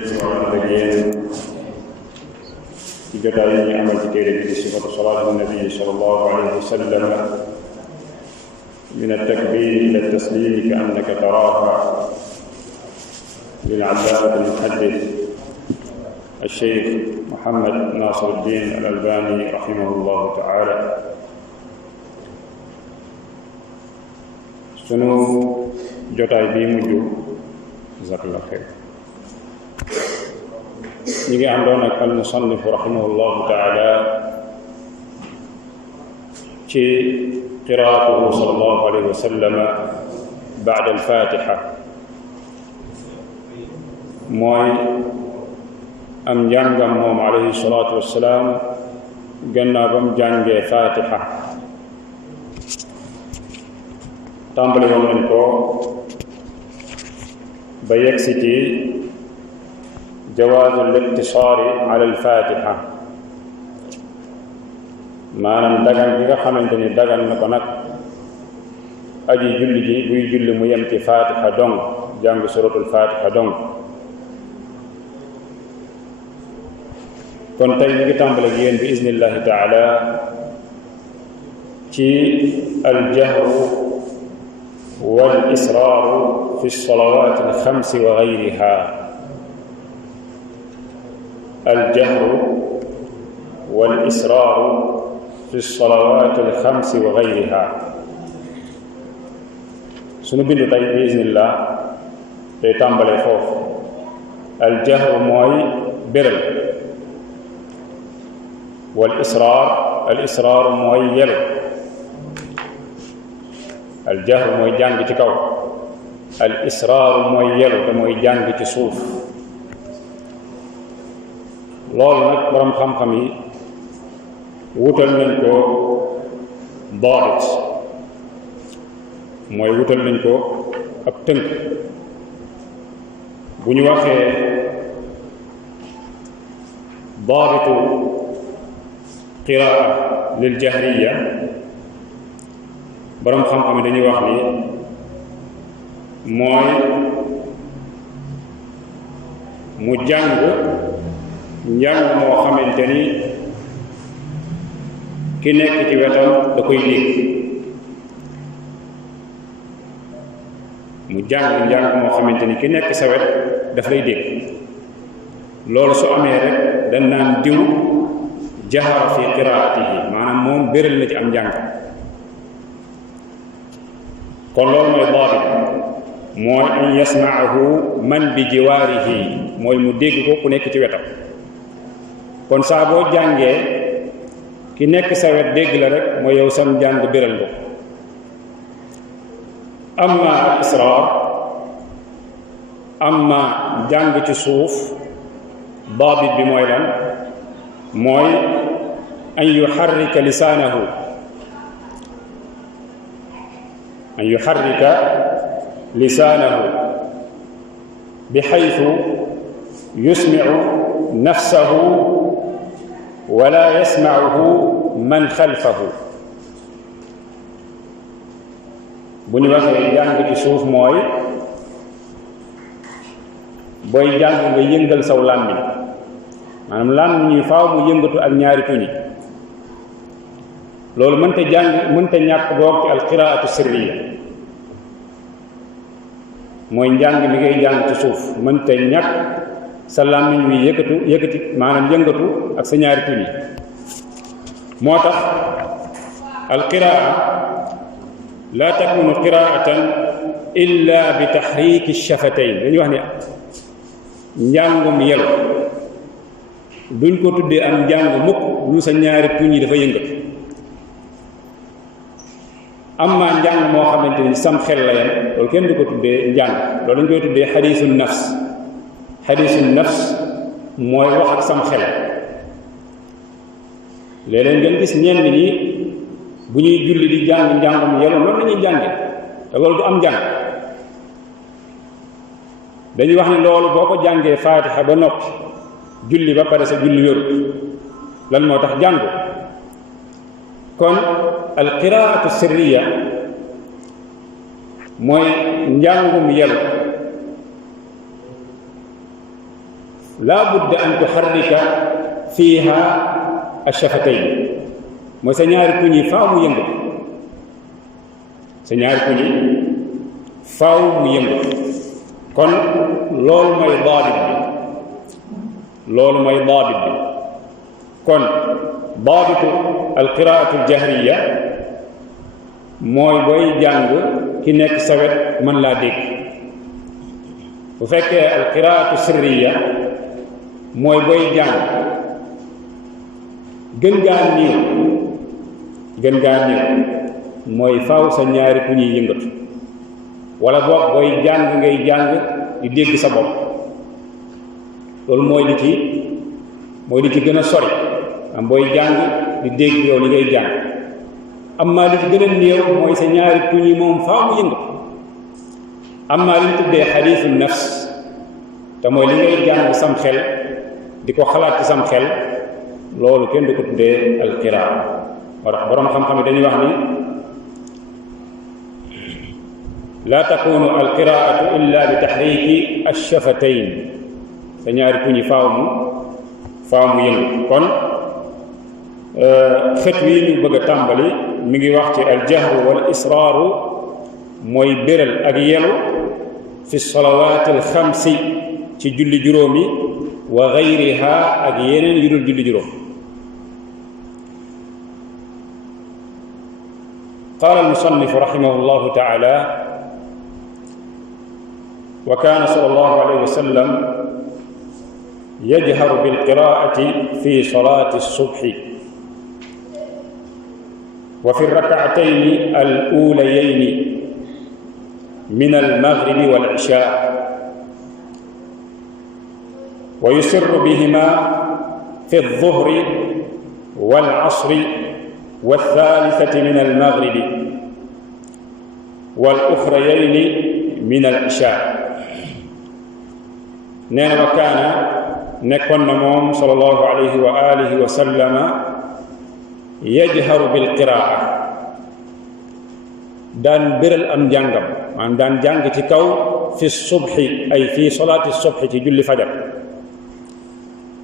ci jotaay yi ñu amal ci téere bi di sifatu salaatu nabi sallallahu alayhi wa sallam min at-takbir ila at-taslim ka annaka taraha lil allaamati al-muhaddis al-shaykh Muhammad Nasiruddin al-Albani rahimahullahu ta'ala. sunu jotaay bii mujj jazakallahu xayr ñu ngi àndoon ak al-musannif rahimahullahu ta'ala ci qiraatuhu sallallahu alayhi wa sallam ba'da al-fatiha, mooy am njàngam moom alayhi salaatu wassalaam gannaaw ba mu jàngee fatiha. tàmbali woon nañ ko ba yegsi ci jawaazu al-iqtisaari ala al-fatiha, maanaam dagan bi nga xamante ni dagan na ko nag aji julli ji buy julli mu yem ci fatiha dong, jàng suratul fatiha dong. kon tey ñu ngi tàmbale ak yéen bi iznillahi taala ci al-jahru wal israaru fi salawaati al-xamsi wa gayriha. al-jahru wal israaru fi salawaati al-xamsi wa gayriha. sunu bindu tey bi iznillah day tàmbalee foofu. al-jahru mooy béral, wal israar al-israar mooy yelu. al-jahr mooy jàng ci kaw, al-israar mooy yelu te mooy jàng ci suuf. loolu nag borom xam-xam yi wutal nañ ko daabit, mooy wutal nañ ko ab tënk. bu ñu waxee daabitu qiraa lil jahriya, boroom xam-xam yi dañuy wax ni mooy mu jàng njàng moo xamante ni ki nekk ci wetam da koy dégg. mu jàng njàng moo xamante ni ki nekk sa wet daf lay dégg. loolu su amee rek dañ naan diw jahara fi qiraatihi, maanaam moom béral na ci am njàng. kon loolu mooy daabit, mooy an yasmaahu man bi jiwaarihi, mooy mu dégg ko ku nekk ci wetam. kon saa boo jàngee ki nekk sa wet dégg la rek mooy yow sam jàng béral ko. amma al israar, amma jàng ci suuf, daabit bi mooy lan? mooy an yuharrika lisaanahu, an yuharrika lisaanahu bi xaytu yusmicu nafsahu wala yasmacuhu man xalfahu. bu ñu waxee jàng ci suuf mooy booy jàng nga yëngal saw làmmiñ, maanaam làmmiñ ñi faaw mu yëngatu ak ñaari tuñ. loolu mënta ñàkk boog ci alqiraatu sirriya, mooy njàng mi ngay jàng ci suuf mënta ñàkk sa làmmiñ wi yëkkati maanaam yëngatu ak sa ñaari tuñ. moo tax alqiraa la takunu qiraatan illa bi taxriiki shafatayn. dañuy wax ne njàngum yelu duñ ko tuddee am njàng mukk lu sa ñaari tuñ yi dafa yëngatu. amma njàng moo xamante ni sam xel la yem, loolu kenn du ko tuddee njàng, loolu dañ koy tuddee xadiisu nafs. xadiisu nafs mooy wax ak sam xel. léeg-léeg ngeen gis ñenn ñi bu ñuy julli di jàng njàngum yelu noonu la ñuy jànge, te loolu du am njàng. dañuy wax ne loolu boo ko jàngee faatixa ba noppi julli ba pare sa julli yorut. lan moo tax jàngu? kon alqiraatu sirriya mooy njàngum yelu laa budda an tuharrika fiiha ash-shafatayn mooy sa ñaari tuñ yi faaw mu yëngu, sa ñaari tuñ yi faaw mu yëngu. kon loolu mooy daabit bi, loolu mooy daabit bi. kon daabitu alqiraatu aljahriya mooy booy jàng ki nekk sa wet mën laa dégg. bu fekkee alqiraatu sirriya mooy booy jàng gën gaa néew mooy faaw sa ñaari ku ñuy yëngatu, wala boog booy jàng ngay jàng di dégg sa bopp. loolu mooy li ci gën a sori am booy jàng di dégg yow li ngay jàng. amma li ci gën a néew mooy sa ñaari tuñ yi moom faaw mu yëngatu. amma li ñu tuddee xadiisu nafs te mooy li ngay jàng sam xel di ko xalaat ci sam xel, loolu kenn du ko tuddee alqiraa. moo tax boroom xam-xam yi dañuy wax ni laa takunu alqiraatu illa bi taxriiki alshafatayn, sa ñaari tuñ yi faaw mu yëngu. kon xët wi ñu bëgg a tàmbali mi ngi wax ci aljahru wal israaru mooy béral ak yelu fi salawaat alxamsi ci julli juróomi wa gayriha ak yeneen yu dul julli juróom. qaala almusannifu raximahu llahu taala wa kaana sallallahu alayhi wa sallam yajharu bilqiraati fi salaati alsubxi wa fi rakcatayni al-uulayayni min al-maghribi wal-ishaa wa yusirru bihimaa fi az-zuhri wal-casri wath-thaalisati min al-maghribi wal-ukhrayayni min al-ishaa. nee na wa kaana nekkoon na moom sallallahu alayhi wa alihi wa sallama yajharu bil qiraa, daan béral am njàngam, maanaam daan jàng ci kaw fi subxi ay fi salaati subxi ci julli fajar.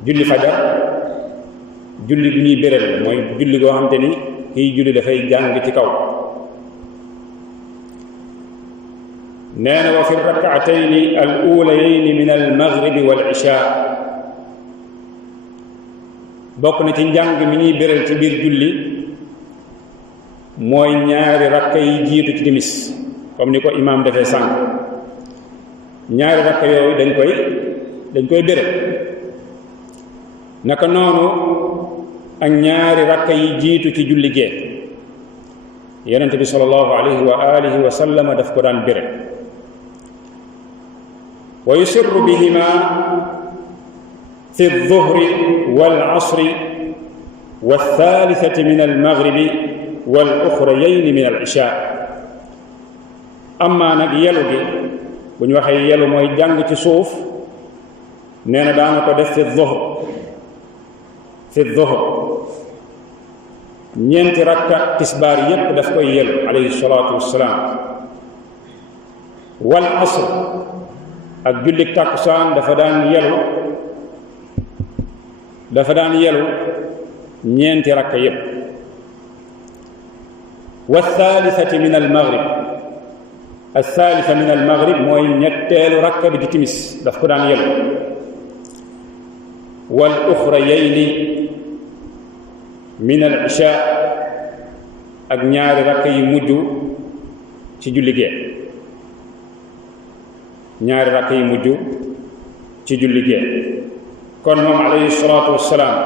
julli fajar julli bi ñuy béral mooy julli goo xamante ni kiy julli dafay jàng ci kaw. nee na wa fi rakcatayni al uulayayni min al maghribi wal ishaa, bokk na ci njàng mi ñuy béral ci biir julli mooy ñaari rakka yi jiitu ci timis, comme ni ko imaam defee sànq. ñaari rakka yooyu dañ koy béral. naka noonu ak ñaari rakka yi jiitu ci julli gee, yonent bi sallallahu alayhi wa alihi wa sallama daf ko daan béral. wa yusirru bihima fi az-zuhri wal-casri wath-thaalisati min al-maghribi wal-ukhrayayni min al-ishaa. amma nag yelu gi bu ñu waxee yelu mooy jàng ci suuf, nee na daana ko def fi az-zuhr ñeenti rakka tisbaar yépp daf koy yelu alayhi salaatu wassalaam. wal-casr ak jullik tàkkusaan dafa daan yelu ñeenti rakka yépp. wa thaalisati min al maghrib, athaalisa min al maghrib mooy ñetteelu rakka bi di timis daf ko daan yelu. wal ukhrayayni min al ishaa, ak ñaari rakka yi mujj ci julli gee, ñaari rakka yi mujj ci julli gee. kon moom alayhi salaatu wassalaam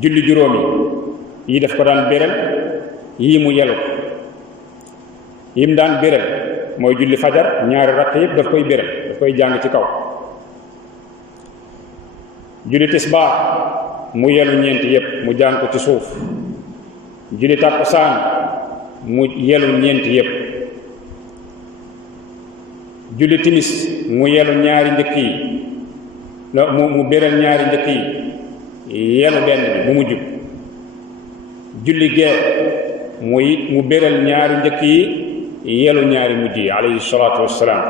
julli juróomi yi daf ko daan béral, yii mu yelu. yim daan béral mooy julli fajar ñaari rakk yëpp daf koy béral, daf koy jàng ci kaw. julli tisbaar mu yelu ñeenti yëpp mu jàng ko ci suuf. julli takkusaan mu yelu ñeenti yëpp. julli timis mu yelu ñaari njëkk yi, mu béral ñaari njëkk yi, yelu benn bi bu mujj. julli gee mu béral ñaari njëkk yi, yelu ñaari mujj yi alayhi salaatu wassalaam.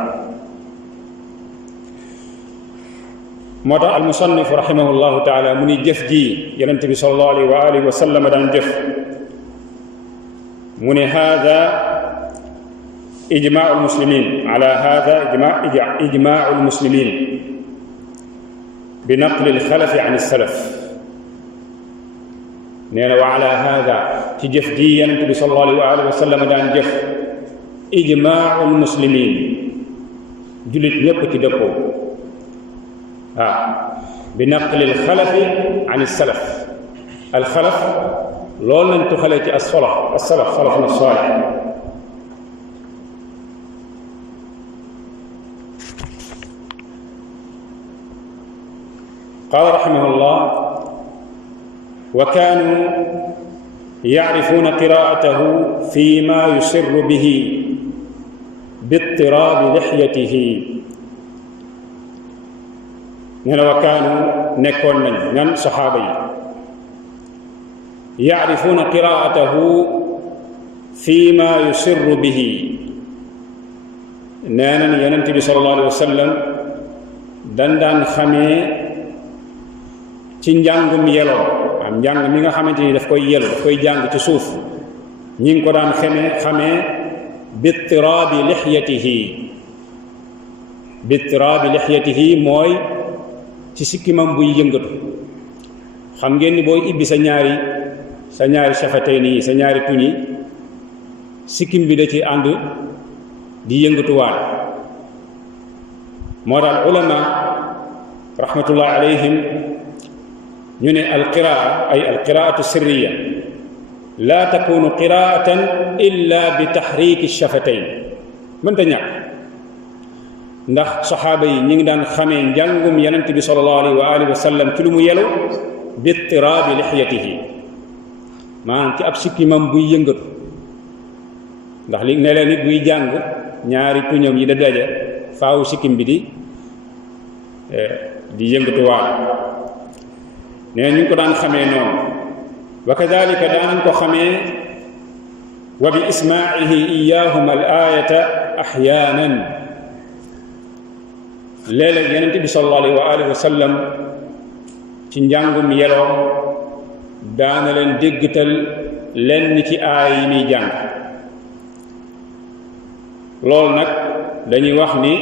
moo tax almusannif rahimahullahu taala mu ni jëf ji yonent bi sallallahu alayhi wa alihi wa sallam daan jëf mu ne hada ijmaau almuslimin ala hada ijmaau almuslimin bi naqli alxalafi an alsalaf nee na wa ala hada ci jëf ji yonent bi sallallahu alayhi wa alihi wa sallam daan jëf ijmaau almuslimin jullit ñépp ci dëppoo waaw bi naqli alxalafi an alsalaf alxalaf loolu lañ tuxalee ci assalaf salafuna saalih qaala rahimahullah wa kaanu yacrifuuna qiraa'atahu fi ma yusirru bihi biittiraabi lixyatihi nee na wa kaanu nekkoon nañ ñan saxaaba yi yacrifuuna qiraa'atahu fi ma yusirru bihi nee nañ yonent bi sallallahu alayhi wa sallam daan xamee ci njàngum yeloo am njàng mi nga xamante ni daf koy yelu daf koy jàng ci suuf ñi ngi ko daan xamee bittiraabi lixyatihi mooy ci sikkimam buy yëngatu xam ngeen ni booy ibbi sa ñaari safatay nii sa ñaari tuñ yi sikkim bi da ci ànd di yëngatuwaat moo tax ulama rahmatullahi alayhim ñu ne alqiraatu sirriya laa takunu qiraatan illa bi taxriiki shafatayn mënta ñàkk ndax saxaaba yi ñi ngi daan xamee njàngum yonent bi sallallahu alayhi wa alihi wa sallam ci lu mu yelu bi ittiraabi lixyatihi maanaam ci ab sikkimam buy yëngatu ndax li ne leen nit buy jàng ñaari tuñam yi da daje faawu sikkim bi di yëngatu waal nee ñu ngi ko daan xamee noonu wa kadalika daanañ ko xamee wa bi ismaa'ihi iyaahum al ayata axyaanan léeg-léeg yonent bi sallallahu alayhi wa alihi wa sallam ci njàngum yeloom daana leen déggtal lenn ci aay yi muy jàng loolu nag dañuy wax ni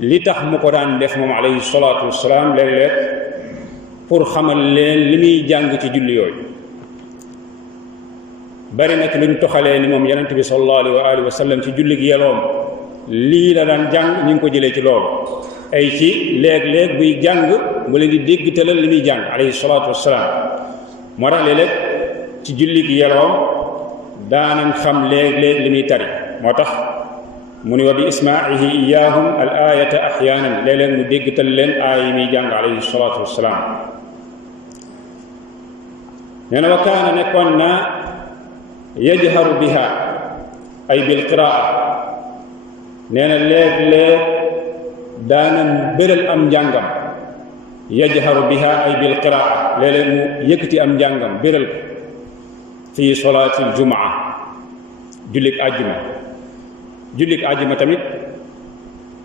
li tax mu ko daan def moom alayhi salaatu wassalaam léeg-léeg pour xamal leen li muy jàng ci julli yooyu bari na ci luñ toxalee ni moom yonent bi sallallahu alayhi wa alihi wa sallam ci julli gi yeloom lii la daan jàng ñu ngi ko jëlee ci loolu ay ci léeg-léeg buy jàng mu leen di déggtalal li muy jàng alayhi salaatu wassalaam moo tax léeg-léeg ci julli gi yeloom daanañ xam léeg-léeg li muy tari moo tax mu ni wa bi ismaa'ihi iyaahum al ayata axyaanan léeg-léeg mu déggtal leen aay yi muy jàng alayhi salaatu wassalaam nee na wa kaana nekkoon na yajharu biha ay bil qiraa nee na léeg-léeg daana bëral am njàngam yajharu biha ay bil qiraa léeg-léeg mu yëkkati am njàngam bëral ko fii solaatil jumaa jullik àjjuma tamit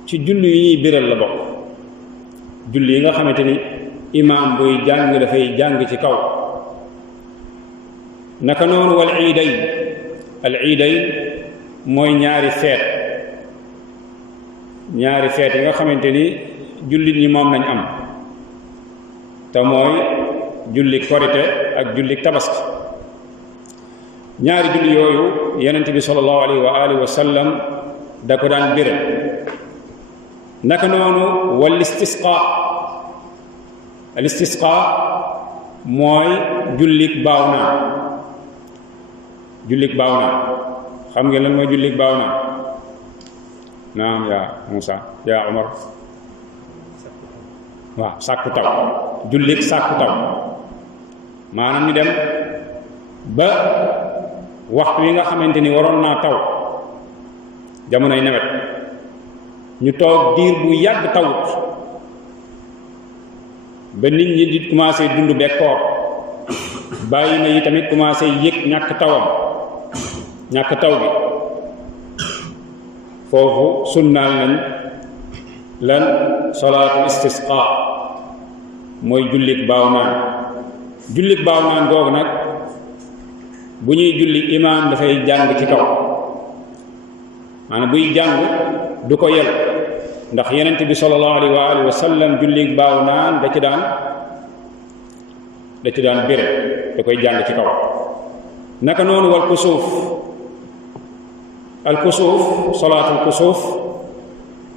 ci julli yi ñuy biral la bokk julli yi nga xamante ni imaam buy jàng dafay jàng ci kaw naka noonu wal iidayn mooy ñaari feet yi nga xamante ni jullit ñi moom nañ am te mooy julli korite ak julli tabaski ñaari julli yooyu yonent bi sallallahu alayhi wa alihi wa sallam da ko daan biral naka noonu wal istisqa mooy jullik baaw naa xam ngeen lan mooy jullik baaw naa naam yaa Muusa yaa Umar waaw sàkku taw jullik sàkku taw maanaam ñu dem ba waxtu yi nga xamante ni waroon naa taw jamonoy nawet ñu toog diir bu yàgg tawut ba nit ñi di commencé dund bekkoor bàyyi na yi tamit commencé yëg ñàkk taw bi foofu sunnaal nañ lan salaatul istisqa mooy jullik baaw naan. jullik baaw naan googu nag bu ñuy julli imaam dafay jàng ci kaw, maanaam buy jàng du ko yel, ndax Yonent bi sallallahu alayhi wa sallam jullik baaw naan da ci daan bére, da koy jàng ci kaw. naka noonu wal kusuuf, al kusuuf salaatul kusuuf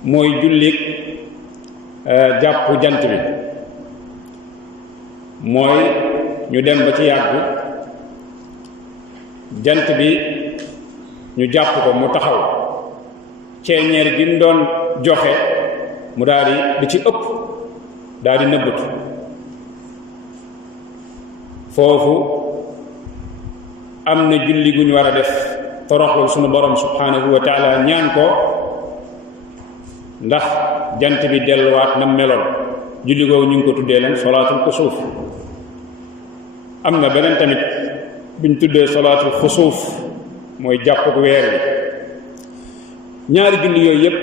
mooy jullik jàpp jant bi, mooy ñu dem ba ci yàgg jant bi ñu jàpp ko mu taxaw, ceeñeer gi mu doon joxe mu daal di ci ëpp daal di nëbbatu. foofu am na julli gu ñu war a def toroxlu sunu borom subhanahu wa taala, ñaan ko ndax jant bi delluwaat na meloon. julli googu ñu ngi ko tuddee lan salaatul kusuuf. am na beneen tamit buñ tuddee salaatul xusuuf, mooy jàpp ko weer wi. ñaari julli yooyu yépp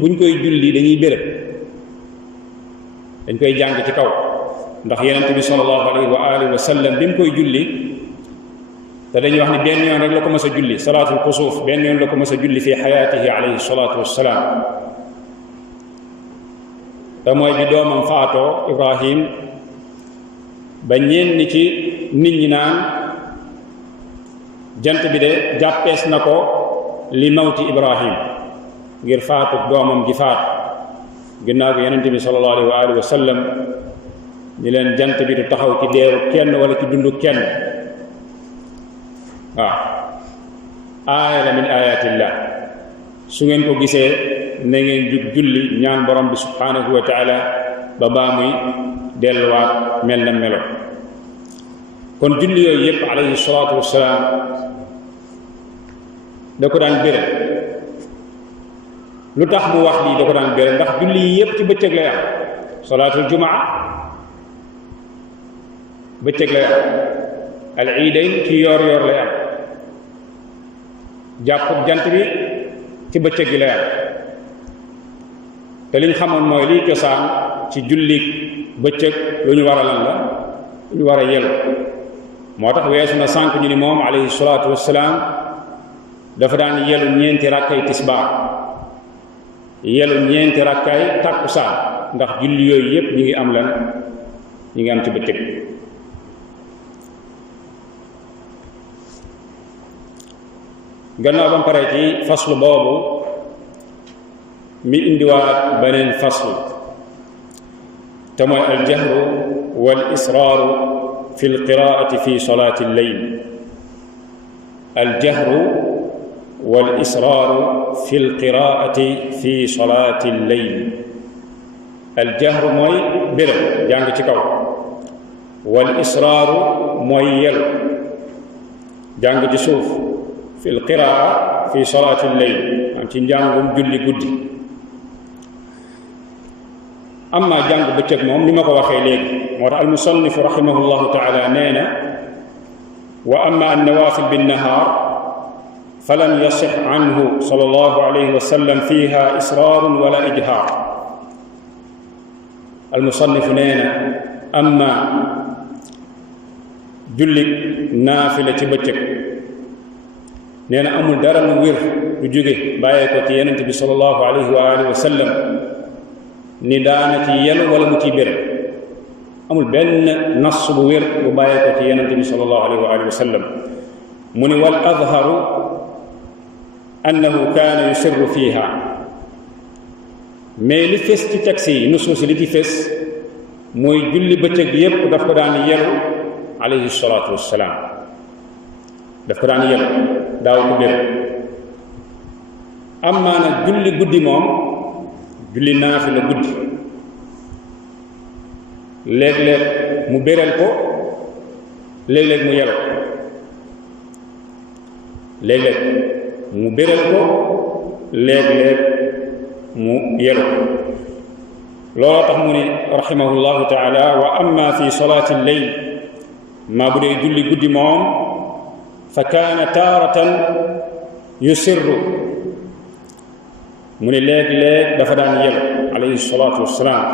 buñ koy julli dañuy béréb, dañ koy jàng ci kaw, ndax Yonent bi sallallahu alayhi wa alihi wa sallam bi mu koy julli, te dañuy wax ni benn yoon rek la ko mës a julli, salaatul kusuuf benn yoon la ko mës a julli fi xayaatihi alayhi salaatu wassalaam, te mooy bi doomam faatoo Ibrahim, ba ñenn ci nit ñi naan jant bi de jàppees na ko li mawti Ibrahim, ngir faatu doomam ji faatu. ginnaaw gi Yonent bi sallallahu alayhi wa alihi wa sallam ñi leen jant bi du taxaw ci deewu kenn wala ci dundu kenn. waaw aaya la min ayatillah, su ngeen ko gisee na ngeen jug julli ñaan borom bi subhanahu wa taala ba baa muy delluwaat mel na melo. kon julli yooyu yépp alayhi salaatu wassalaam da ko daan béré. lu tax mu wax lii da ko daan béré? ndax julli yi yépp ci bëccëg lay am. salaatul jumaa bëccëg lay am, al iidayn ci yoor yoor lay am, jàppub jant bi ci bëccëg gi lay am. te liñ xamoon mooy liy cosaan ci julli bëccëg lu ñu war a lan la, lu ñu war a yelu. moo tax weesu na sànq ñu ni moom alayhi salaatu wassalaam dafa daan yelu ñeenti rakkay tisbaar, yelu ñeenti rakkay takkusaan, ndax julli yooyu yépp ñi ngi am lan, ñi ngi am ci bëccëg. gannaaw ba mu paree ci faslu boobu mi indiwaat beneen faslu, te mooy aljahru wal israaru fi lqiraati fi salaati lleyl. aljahru wal israaru fi lqiraati fi salaati lleyl. aljahru mooy béréb jàng ci kaw, wal israaru mooy yelu jàng ci suuf, fi lqiraa fi salaati lleyl, am ci njàngum julli guddi. amma jàng bëccëg moom ni ma ko waxee léegi, moo tax almusannifu rahimahullahu taala nee na wa amma annawaafil binnahaar falam yasix anhu sallallahu alayhi wa sallam fiha israarun wala ijhaar. almusannifu nee na amma julli naafila ci bëccëg, nee na amul dara lu wér lu jóge bàyyee ko ci Yonent bi sallallahu alayhi wa alihi wa sallam ni daana ci yelu wala mu ciy béréb. amul benn nas bu wér bu bàyyee ko ci Yonent bi sallallahu alayhi wa alihi wa sallam. mu ni wal adharu annahu kaana yusirru fiha, mais li fés ci taxi yi nusuus li ci fés mooy julli bëccëg yépp daf ko daan yelu alayhi salaatu wassalaam, daf ko daan yelu, daaw ko béréb. amma nag julli guddi moom, julli naafila guddi, léeg-léeg mu béral ko, léeg-léeg mu yelu ko, léeg-léeg mu béral ko, léeg-léeg mu yelu ko. looloo tax mu ni rahimahullahu taala wa amma fi salaati lleyl, maa bu dee julli guddi moom fa kaana taaratan yusirru mu ne léeg-léeg dafa daan yelu alayhi salaatu wassalaam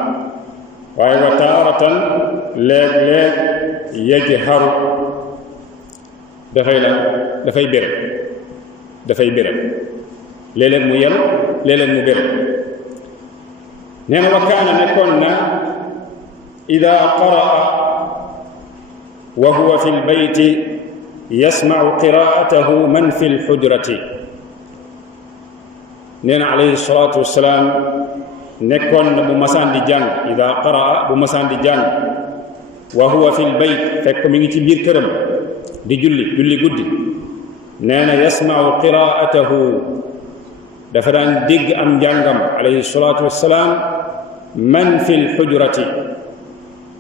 waaye wa taaratan léeg-léeg yajharu dafay béral léeg-léeg mu yelu léeg-léeg mu béral nee na wa kaana nekkoon na ida qaraa wa huwa fi lbayti yasmacu qiraatahu man fi lxujrati nee na alayhi salaatu wassalaam nekkoon na bu masaan di jàng ida qaraa bu masaan di jàng wa huwa fi lbayt fekk mi ngi ci biir këram di julli guddi nee na yasmacu qiraatahu dafa daan dégg am njàngam alayhi salaatu wassalaam man fi lxujrati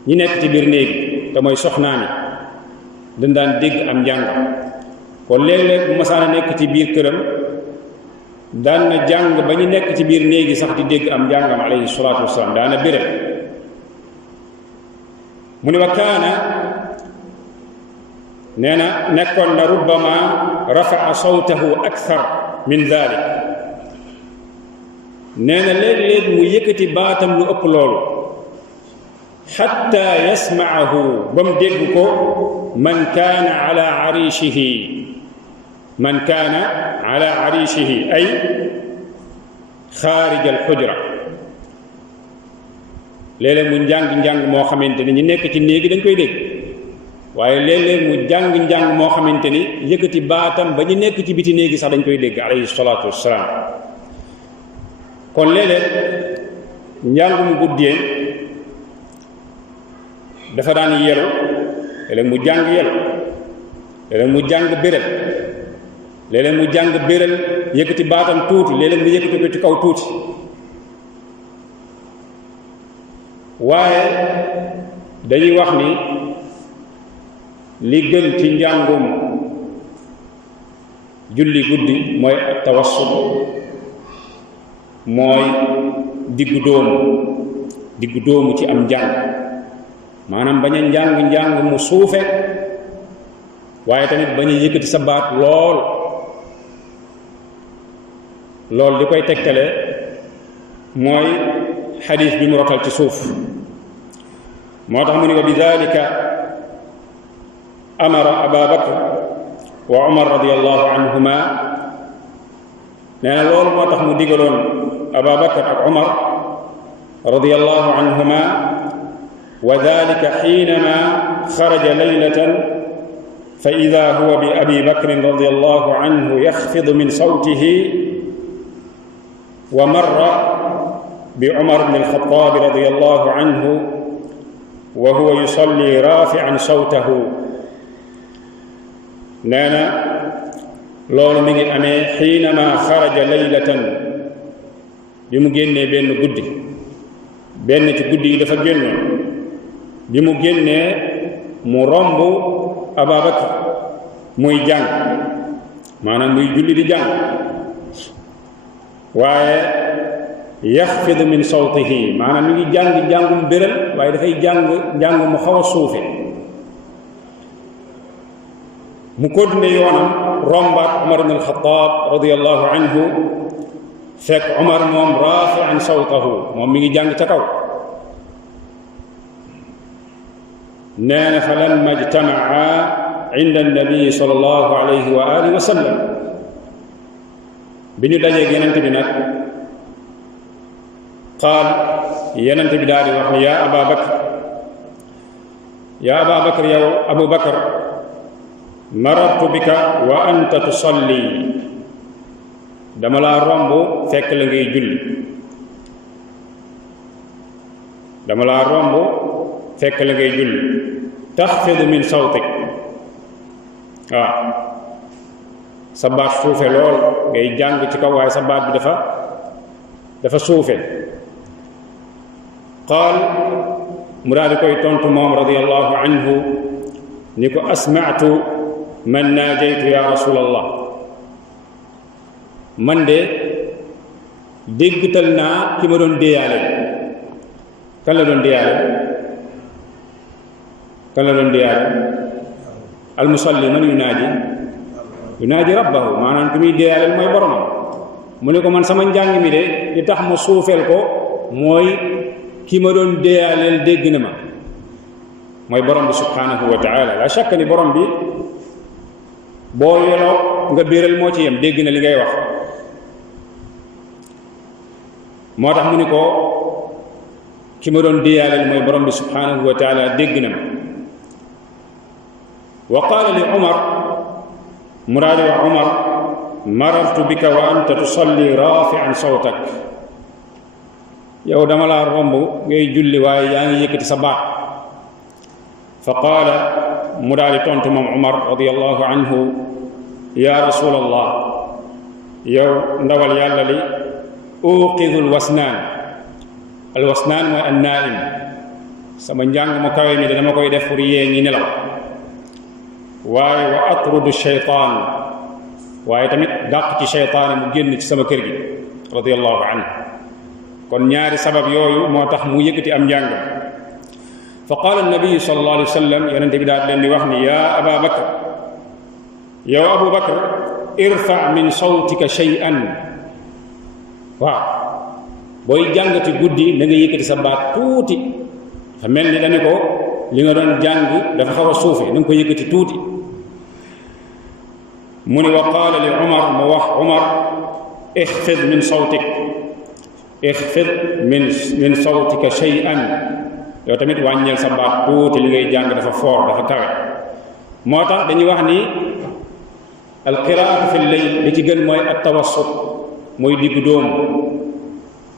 ñi nekk ci biir néegi te mooy soxnaani dañ daan dégg am njàngam kon léeg-léeg bu masaana nekk ci biir këram daan na jàng ba ñu nekk ci biir néegi sax di dégg am njàngam alayhi salaatu wassalaam daana béréb mu ne wa kaana nee na nekkoon na rubbama rafaa sawtahu akthar min dalik nee na léeg-léeg mu yëkkati baatam lu ëpp loolu xatta yasmaahu ba mu dégg ko man kaana ala arishihi ay xaarij alxujra léeg-léeg mu njàng moo xamante ni ñi nekk ci néegi dañ koy dégg waaye léeg-léeg mu njàng moo xamante ni yëkkati baatam ba ñu nekk ci biti néegi sax dañ koy dégg alayhi salaatu wassalaam kon léeg-léeg njàngum guddee dafa daan yelu léeg-léeg mu jàng yelu léeg-léeg mu jàng bérél léeg-léeg mu jàng bérél yëkkati baatam tuuti léeg-léeg mu yëkkati ko ci kaw tuuti waaye dañuy wax ni li gën ci njàngum julli guddi mooy tawassut mooy diggu dóomu ci am njàng maanaam bañ a njàng mu suufe waaye tamit bañ a yëkkati sa baat lool li koy tegtale mooy xadiis bi mu rotal ci suuf moo tax mu ni wa bi dalika amara aba bakr wa umar radiallahu anhuma nee na loolu moo tax mu digaloon aba bakr ak umar radiallahu anhuma wa dalika xiinama xaraja laylatan fa ida huwa bi abi bakrin radiallahu anhu yaxfidu min sawtihi wa marra bi umar bn alxataabi radiallahu anhu wa huwa yusalli raafian sawtahu nee na loolu mi ngi amee xiinama xaraja laylatan bi mu génnee benn ci guddi yi dafa génnoon bi mu génnee mu romb Ababakar muy jàng maanaam muy julli di jàng waaye yaxfidu min sawtihi maanaam mi ngi jàngum béral waaye dafay jàng mu xaw a suufe mu continué yoonam rombaat Umar ibn al-Khattab radiyallahu anhu fekk Umar moom raafi'an sawtahu moom mi ngi jàng ca kaw nee na fa lamma ijtama'a inda an-nabi sallallahu alayhi wa alihi wa sallam bi ñu dajee Yonent bi nag qaal Yonent bi daal di wax ne yaa Aba Bakr yow Abu Bakr marartu bika wa anta tusalli dama laa romb fekk la ngay julli taxfidu min sawtik waaw sa baat suufe lool ngay jàng ci kaw waaye sa baat bi dafa suufe qaal mu daal di koy tontu moom radiyallahu anhu ni ko asma'tu man naajaytu ya rasulallah man de déggtal naa ki ma doon déeyaale kan la doon déeyaale almusalli man yunaaji rabbahu maanaam ki muy déeyaaleel mooy boromam mu ne ko man sama njàng mi de li tax ma suufeel ko mooy ki ma doon déeyaaleel dégg na ma mooy borom bi subhanahu wa taala la shakka ni borom bi boo yeloo nga biiral moo ci yem dégg na li ngay wax moo tax mu ni ko ki ma doon déeyaaleel mooy borom bi subhanahu wa taala dégg na ma wa qaala li Umar muraadi wa Umar marartu bika wa anta tusalli rafi'an sawtak yow dama laa romb ngay julli waaye yaa ngi yëkkati sa baat fa qaala mu daal di tontu moom Umar radiyallahu anhu ya rasulallah yow ndawal yàlla li uqidu alwasnaan mooy annaa'im sama njàng mu kawe mi dama koy def pour yee ñi nelaw waaye wa atrudu shaytaan waaye tamit dàq ci shaytaan mu génn ci sama kër gi radiyallahu anhu kon ñaari sabab yooyu moo tax mu yëkkati am njàng fa qaala annabiyu sallallahu alayhi wa sallam yonente bi daal leen di wax ni yaa aba bakr yow abu bakr irfa min sawtika shay'an waaw booy jàngati guddi na nga yëkkati sa baat tuuti fa mel ni dañu ko li nga doon jàng dafa xaw a suufe na nga ko yëkkati tuuti mu ne wa qaala li Umar mu wax Umar ixfid min sawtik ixfid min sawtika shay'an yow tamit wàññeel sa baat tuuti li ngay jàng dafa foor dafa kawe moo tax dañuy wax ni alqiraatu fi layl li ci gën mooy at tawassut mooy diggu dóomu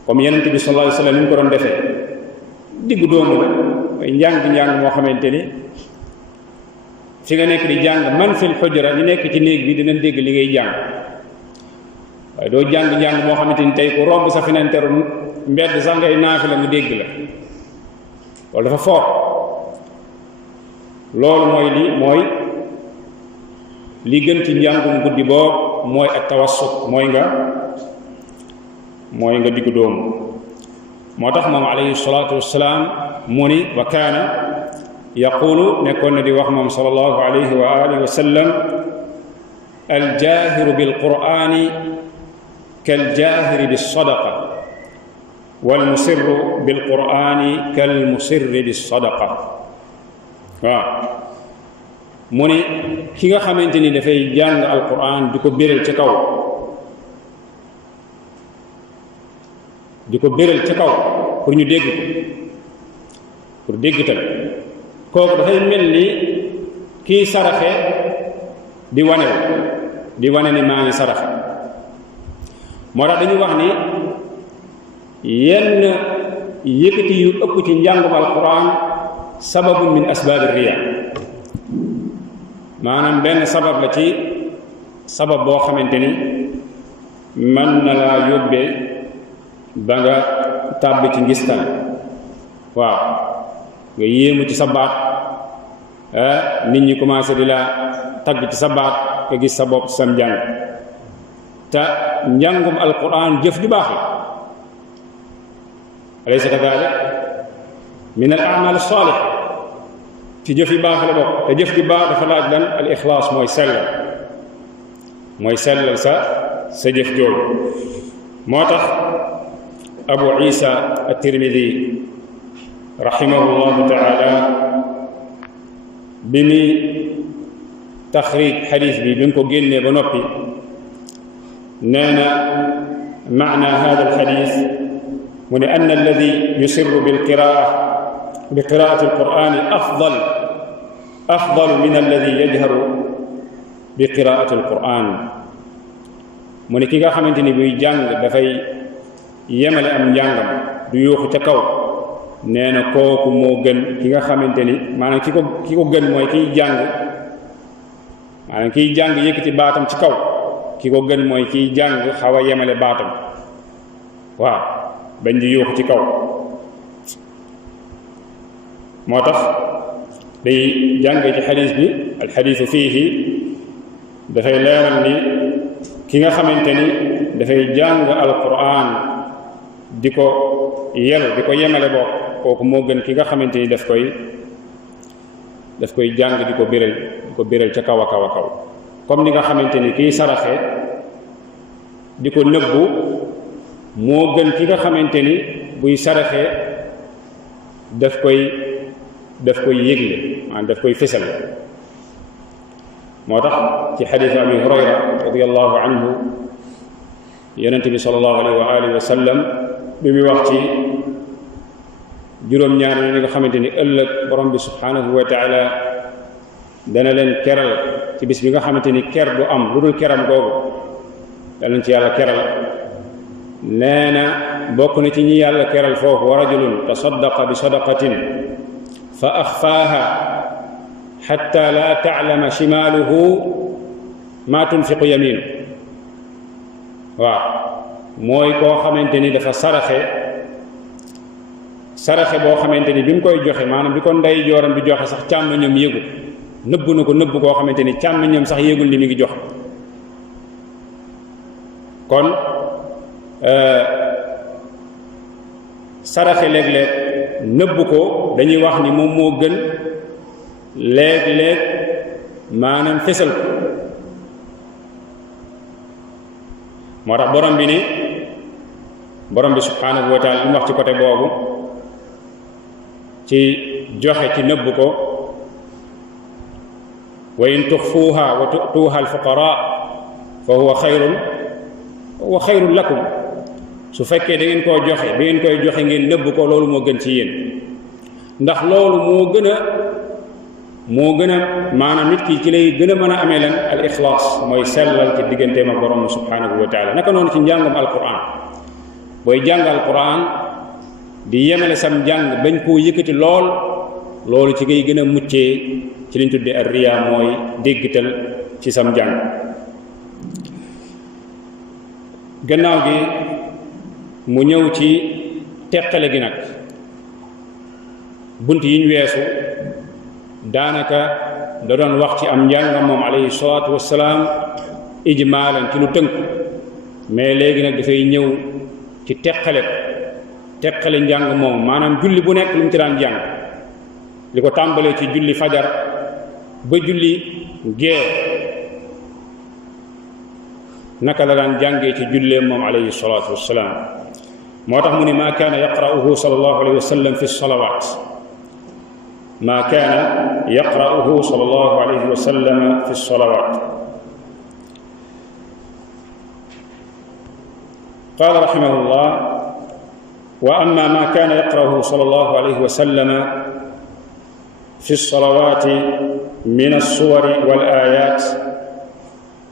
comme Yonent bi sallallahu alayhi wa sallam ni mu ko doon defee diggu dóomu la mooy njàng moo xamante ni fi nga nekk di jàng man fil xujra ñu nekk ci néeg bi dinañ dégg li ngay jàng waaye doo jàng moo xamante ni tey ku romb sa fenêtre mbedd sax ngay naafi la mu dégg la loolu dafa foor loolu mooy li gën ci njàngum guddi boobu mooy ak tawassut mooy nga diggu dóomu moo tax moom alayhi salaatu wassalaam mu ni wa kaana yaqulu nekkoon na di wax moom sallallahu alayhi wa alihi wa sallam aljaahiru bilqur'ani kaljahiri bisadaqa walmusirru bilqur'ani kalmusirri bisadaqa waaw mu ne ki nga xamante ni dafay jàng alquran di ko béral ca kaw pour ñu dégg ko pour dégg tamit kooku dafay mel ni kii saraxe di wane ni maa ngi saraxe moo tax dañuy wax ni yenn yëkkati yu ëpp ci njàngum alquran sababu min asbaabi riya maanaam benn sabab la ci sabab boo xamante ni mën na laa yóbbee ba nga tàbbi ci ngistal waaw nga yéemu ci sa baat nit ñi commencé di la tagg ci sa baat nga gis sa bopp sam njàng te njàngum alquran jëf ju baax la alaysa kadalik min al a'mal as-salih ci jëf yu baax la bokk te jëf ju baax dafa laaj lan al ixlaas mooy sellal sa jëf jooju moo tax abu isa at-tirmidhi rahimahullahu taala bi muy taxrij xadiis bi nga ko génnee ba noppi nee na maana hada alxadis mu ne ann alladi yusirru biqiraati alqurani afdal min alladi yajharu biqiraati alquran mu ne ki nga xamante ni buy jàng dafay yemale am njàngam du yuuxu ca kaw nee na kooku moo gën ki nga xamante ni maanaam ki ko gën mooy kiy jàng yëkkati baatam ci kaw ki ko gën mooy kiy jàng xaw a yemale baatam waaw bañ di yuuxu ci kaw moo tax day jànge ci xadiis bi alxadiisu fiihi dafay leeral ni ki nga xamante ni dafay jàng alquran di ko yemale bokk kooku moo gën ki nga xamante ni daf koy jàng di ko béral ca kaw a kaw a kaw comme ni nga xamante ni kiy saraxe di ko nëbbu moo gën ki nga xamante ni buy saraxe daf koy yëgle maanaam daf koy fésal moo tax ci xadiisu abi hurayra radiyallahu anhu yonente bi sallallahu alayhi wa alihi wa sallam bi muy wax ci juróom-ñaar ñi nga xamante ni ëllëg borom bi subhanahu wa taala dana leen keral ci bis bi nga xamante ni ker du am lu dul keram googu dal nañ ci yàlla keral nee na bokk na ci ñi yàlla keral foofu wa rajulun tasaddaqa bi sadaqatin fa axfaaha xatta laa taclama shimaaluhu maa tunfiqu yaminu waaw mooy koo xamante ni dafa saraxe boo xamante ni bi mu koy joxe maanaam bi ko ndey jooram di joxe sax càmmoñam yëgul nëbb na ko nëbb koo xamante ni càmmoñam sax yëgul ni mi ngi joxe kon saraxe léeg-léeg nëbb ko dañuy wax ni moom moo gën léeg-léeg maanaam fésal ko moo tax borom bi subhanahu wa taala li mu wax ci côté boobu ci joxe ci nëbb ko wa in tuxfuuha wa tu'tuuha alfuqara fa huwa xayrun lakum su fekkee da ngeen koo joxe bi ngeen koy joxe ngeen nëbb ko loolu moo gën ci yéen ndax loolu moo gën a maanaam nit ki ci lay gën a mën a amee lan al ixlaas mooy sellal ci digganteem ak borom subhanahu wa taala naka noonu ci njàngum alquran booy jàng alquran di yemale sam njàng bañ koo yëkkati loolu ci ngay gën a muccee ci liñ tuddee ar riya mooy déggtal ci sam njàng gannaaw gi mu ñëw ci teqale gi nag bunt yi ñu weesu daanaka da doon wax ci am njàngam moom alayhi salaatu wassalaam ijmaalan ci lu tënk mais léegi nag dafay ñëw ci teqale njàng moom maanaam julli bu nekk lu mu ci daan jàng li ko tàmbalee ci julli fajar ba julli gee naka la daan jàngee ci julleem moom alayhi salaatu wassalaam moo tax mu ne maa kaana yaqra'uhu sallallahu alayhi wa sallam fi salawaat maa kaana yaqra'uhu sallallahu alayhi wa sallam fi salawaat qaala rahimahullah wa amma maa kaana yaqra'uhu sallallahu alayhi wa sallam fi salawaati min as-suwari wal aayaat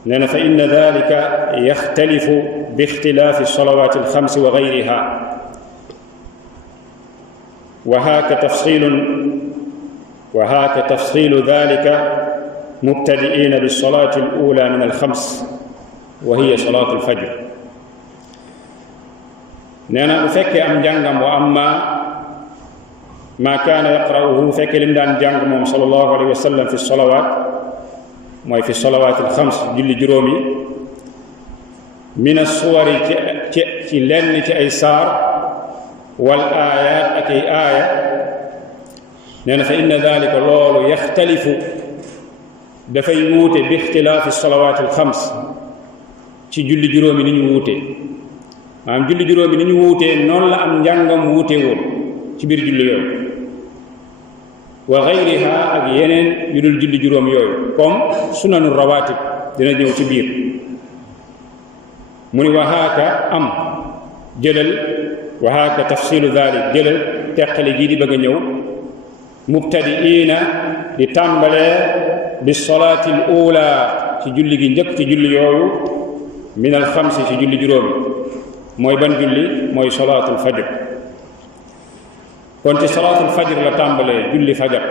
nee na fa inna dalika yaxtalifu bi ixtilaafi salawaati alxamsi wa gayriha wa haaka tafsilu dalika mubtadiina bisalaati alula min alxams wa hiya salaatu alfajr nee na bu fekkee am njàngam wa amma maa kaana yaqra'uhu bu fekkee lim daan jàng moom sallallahu alayhi wa sallam fi salawaat mooy fi salawaat alxams julli juróomi min assuwari ci lenn ci ay saar wal aayaat ak ay aaya nee na fa inna dalika loolu yaxtalifu dafay wuute bi ixtilaafi salawaat alxams ci julli juróomi ni ñu wuutee maanaam julli juróomi ni ñu wuutee noonu la am njàngam wuute woon ci biir julli yooyu wa gayriha ak yeneen yu dul julli juróom yooyu comme sunanu rawaatib dina ñëw ci biir mu ni wahaaka am jëlal wahaaka tafsilu dalik jëlal teqale gii di bëgg a ñëw mubtadiina di tàmbalee bi salaati al ula ci julli gi njëkk ci julli yooyu min al xamsi ci julli juróomi mooy ban julli mooy salaatul fajr kon ci salaatul fajr la tàmbalee julli fajar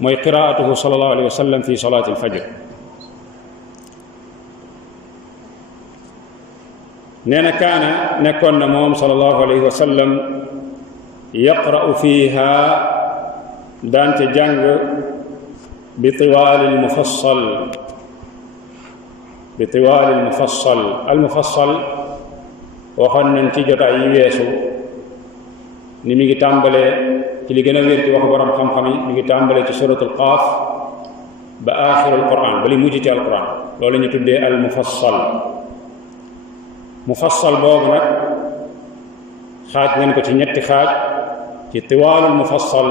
mooy qiraatuhu sallallahu alayhi wa sallam fi salaatil fajr nee na kaana nekkoon na moom sallallahu alayhi wa sallam yaqra'u fiiha daante jàng bi tiwaalil mufassal al mufassal waxoon nañ ci jotaay yi weesu ni mi ngi tàmbalee ci li gën a wér ci waxu borom xam-xam yi mi ngi tàmbalee ci suratul qaaf ba aaxirul quran ba li mujj ci alquran loolu ñu tuddee al mufassal mufassal boobu nag xaaj nañ ko ci ñetti xaaj ci tiwaalul mufassal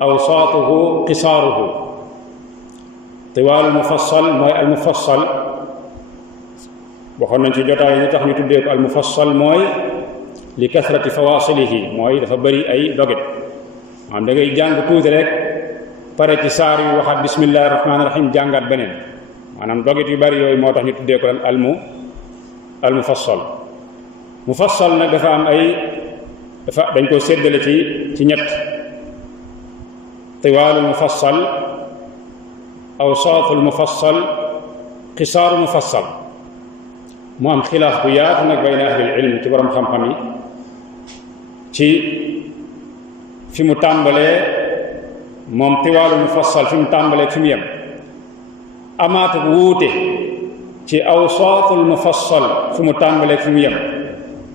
awsaatuhu qisaaruhu tiwaalul mufassal mooy al mufassal waxoon nañ ci jotaay yi tax ñu tuddee ko al mufassal mooy li kasrati fawaasilihi mooy dafa bëri ay doget maanaam da ngay jàng tuuti rek pare ci saar yu waxaat bismillahi rahmaani rahim jàngaat beneen maanaam doget yu bëri yooyu moo tax ñu tuddee ko al mufassal mufassal nag dafa am ay dañ ko séddale ci ñett tiwaalul mufassal awsaatul mufassal qisaaru mufassal mu am xilaaf bu yaatu nag bayna ahlil ilm ci borom xam-xam yi ci fi mu tàmbalee moom tiwaalul mufassal fi mu tàmbalee fi mu yem amaatu wuute ci awsaatul mufassal fi mu tàmbalee fi mu yem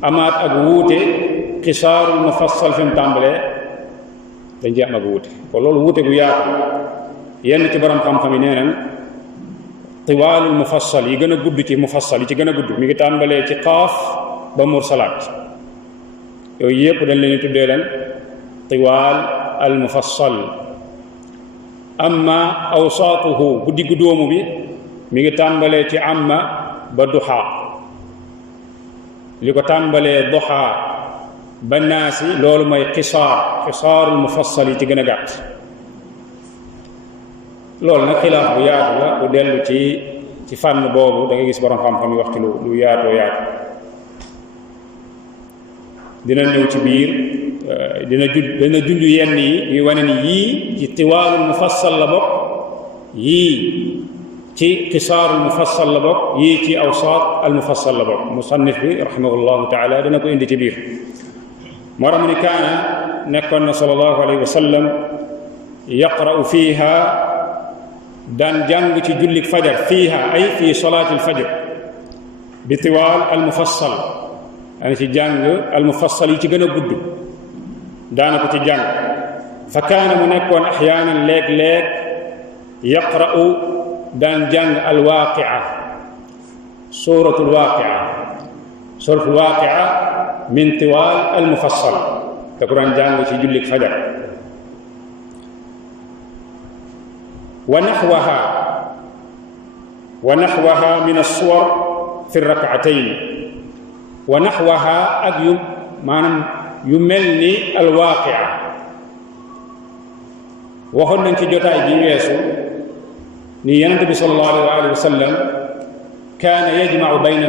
amaat ak wuute qisaarul mufassal fi mu tàmbalee dañ ci am ak wuute kon loolu wuute gu yaatu yenn ci borom xam-xam yi nee nañ tiwaalul mufassal yi gën a gudd ci mufassal yi ci gën a gudd mi ngi tàmbalee ci qaaf ba mursalaat yooyu yëpp dañ leen tuddee leen tiwaal al mufassal amma awsaatuhu guddi gu dóomu bi mi ngi tàmbalee ci amma ba duxaa li ko tàmbalee duxaa ba naasi loolu mooy qisaarul mufassal yi ci gën a gàtt loolu nag xilaaf bu yaatu la bu dellu ci fànn boobu da nga gis borom xam-xam yi wax ci lu yaatoo yaatu dina ñëw ci biir dina junj yenn yi ñuy wane ni yii ci tiwaalul mufassal la bokk yii ci qisaarul mufassal la bokk yii ci awsaat al mufassal la bokk musannif bi rahimahullahu taala dina ko indi ci biir moo tax mu ni kaana nekkoon na sallallahu alayhi wa sallam yaqra'u fiiha daan jàng ci jullik fajar fiiha ay fii salaatil fajr bi tiwaal al mufassal daana ci jàng al mufassal yi ci gën a gudd daana ko ci jàng fa kaana mu nekkoon axyaanan léeg-léeg yaqra'u daan jàng al waaqia suratul waaqia min tiwaal al mufassal da ko daan jàng ci jullik fajar wa naxwaha min as-suwar fi rak'atayn wa naxwaha ak yu maanaam yu mel ni alwaaqia waxoon nañ ci jotaay ji weesu ni yonent bi sallallahu alayhi wa sallam kaana yajma'u bayna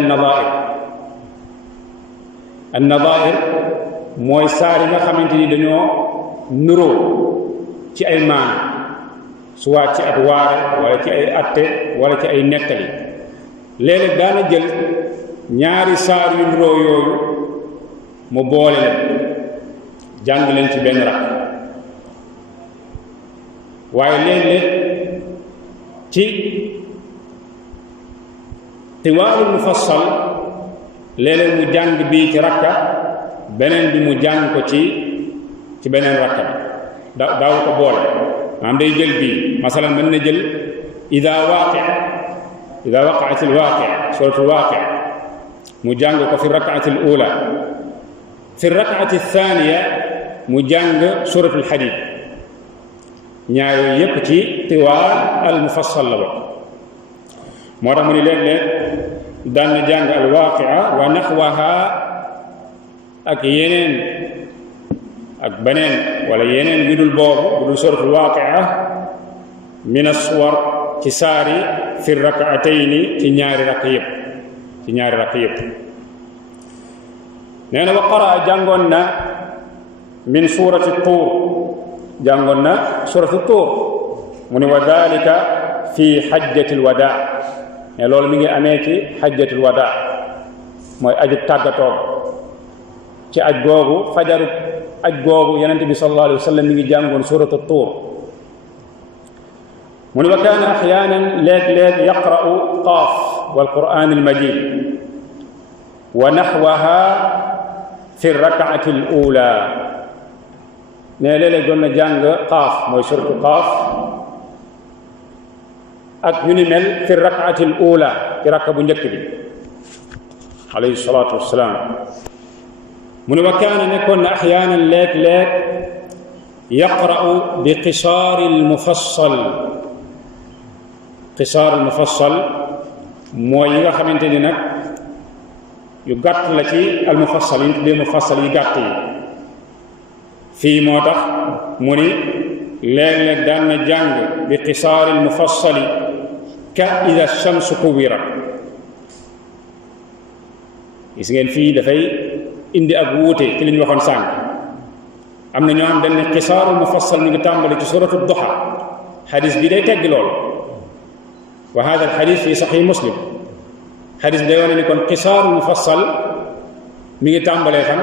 an-nadaa'ir mooy saar yi nga xamante ni dañoo nuroo ci ay maana soit ci ak waare wala ci ay atte wala ci ay nettali léeg-léeg daana jël ñaari saar yu nuroo yooyu mu boole leen jàng leen ci benn rakk waaye léeg-léeg ci tiwaalul mufassal léeg-léeg mu jàng bii ci rakka beneen bi mu jàng ko ci beneen rakka bi daaw ko boole maanaam day jël bii masalan mën na jël ida waqa'atil waaqia suratul waaqia mu jàng ko fi rakaati al ula fi rakaati thaniya mu jàng suratul hadid ñaar yooyu yépp ci tiwaal al mufassal la bokk moo tax mu ni léeg-léeg daan na jàng al waaqia wa naxwaha ak yeneen ak beneen wala yeneen yu dul boobu bu dul suratul waaqia min as-suwar ci saari fi rakaatayni ci ñaari rakk yépp nee na wa qaraa jàngoon na min suurati tuur jàngoon na suuratu tuur mu ne wa dalika fi xajjatil wadaa ne loolu mi ngi amee ci xajjatil wadaa mooy aju tàggatoo ci aj googu fajaru aj googu yonent bi sallallahu alayhi wa sallam mi ngi jàngoon suuratu tuur mu ne wa kaana axyaanan léeg-léeg yaqra'u qaaf wal qur'aan al majiid wa naxwaha fi rakaati al uula ne léeg-léeg doon na jàng qaaf mooy suratu qaaf ak yu ni mel fi rakaati al uula ci rakka bu njëkk bi alayhi salaatu wassalaam mu ne wa kaana nekkoon na axyaanan léeg-léeg yaqra'u bi qisaari almufassal. qisaar almufassal mooy yi nga xamante ni nag yu gàtt la ci almufassal yi ñu tuddee mufassal yi gàtt yi. fii moo tax mu ni léeg-léeg daan na jàng bi qisaari almufassali ka ida shamsu kuwirat. gis ngeen fii dafay indi ak wuute ci li ñu waxoon sànq. am na ñoo xam dañ ne qisaarul mufassal mi ngi tàmbali ci suratu duha. xadis bi day tegg lool. wa hada al xadis fi saxih muslim. xadis bi day wane ni kon qisaarul mufassal mi ngi tàmbalee fan.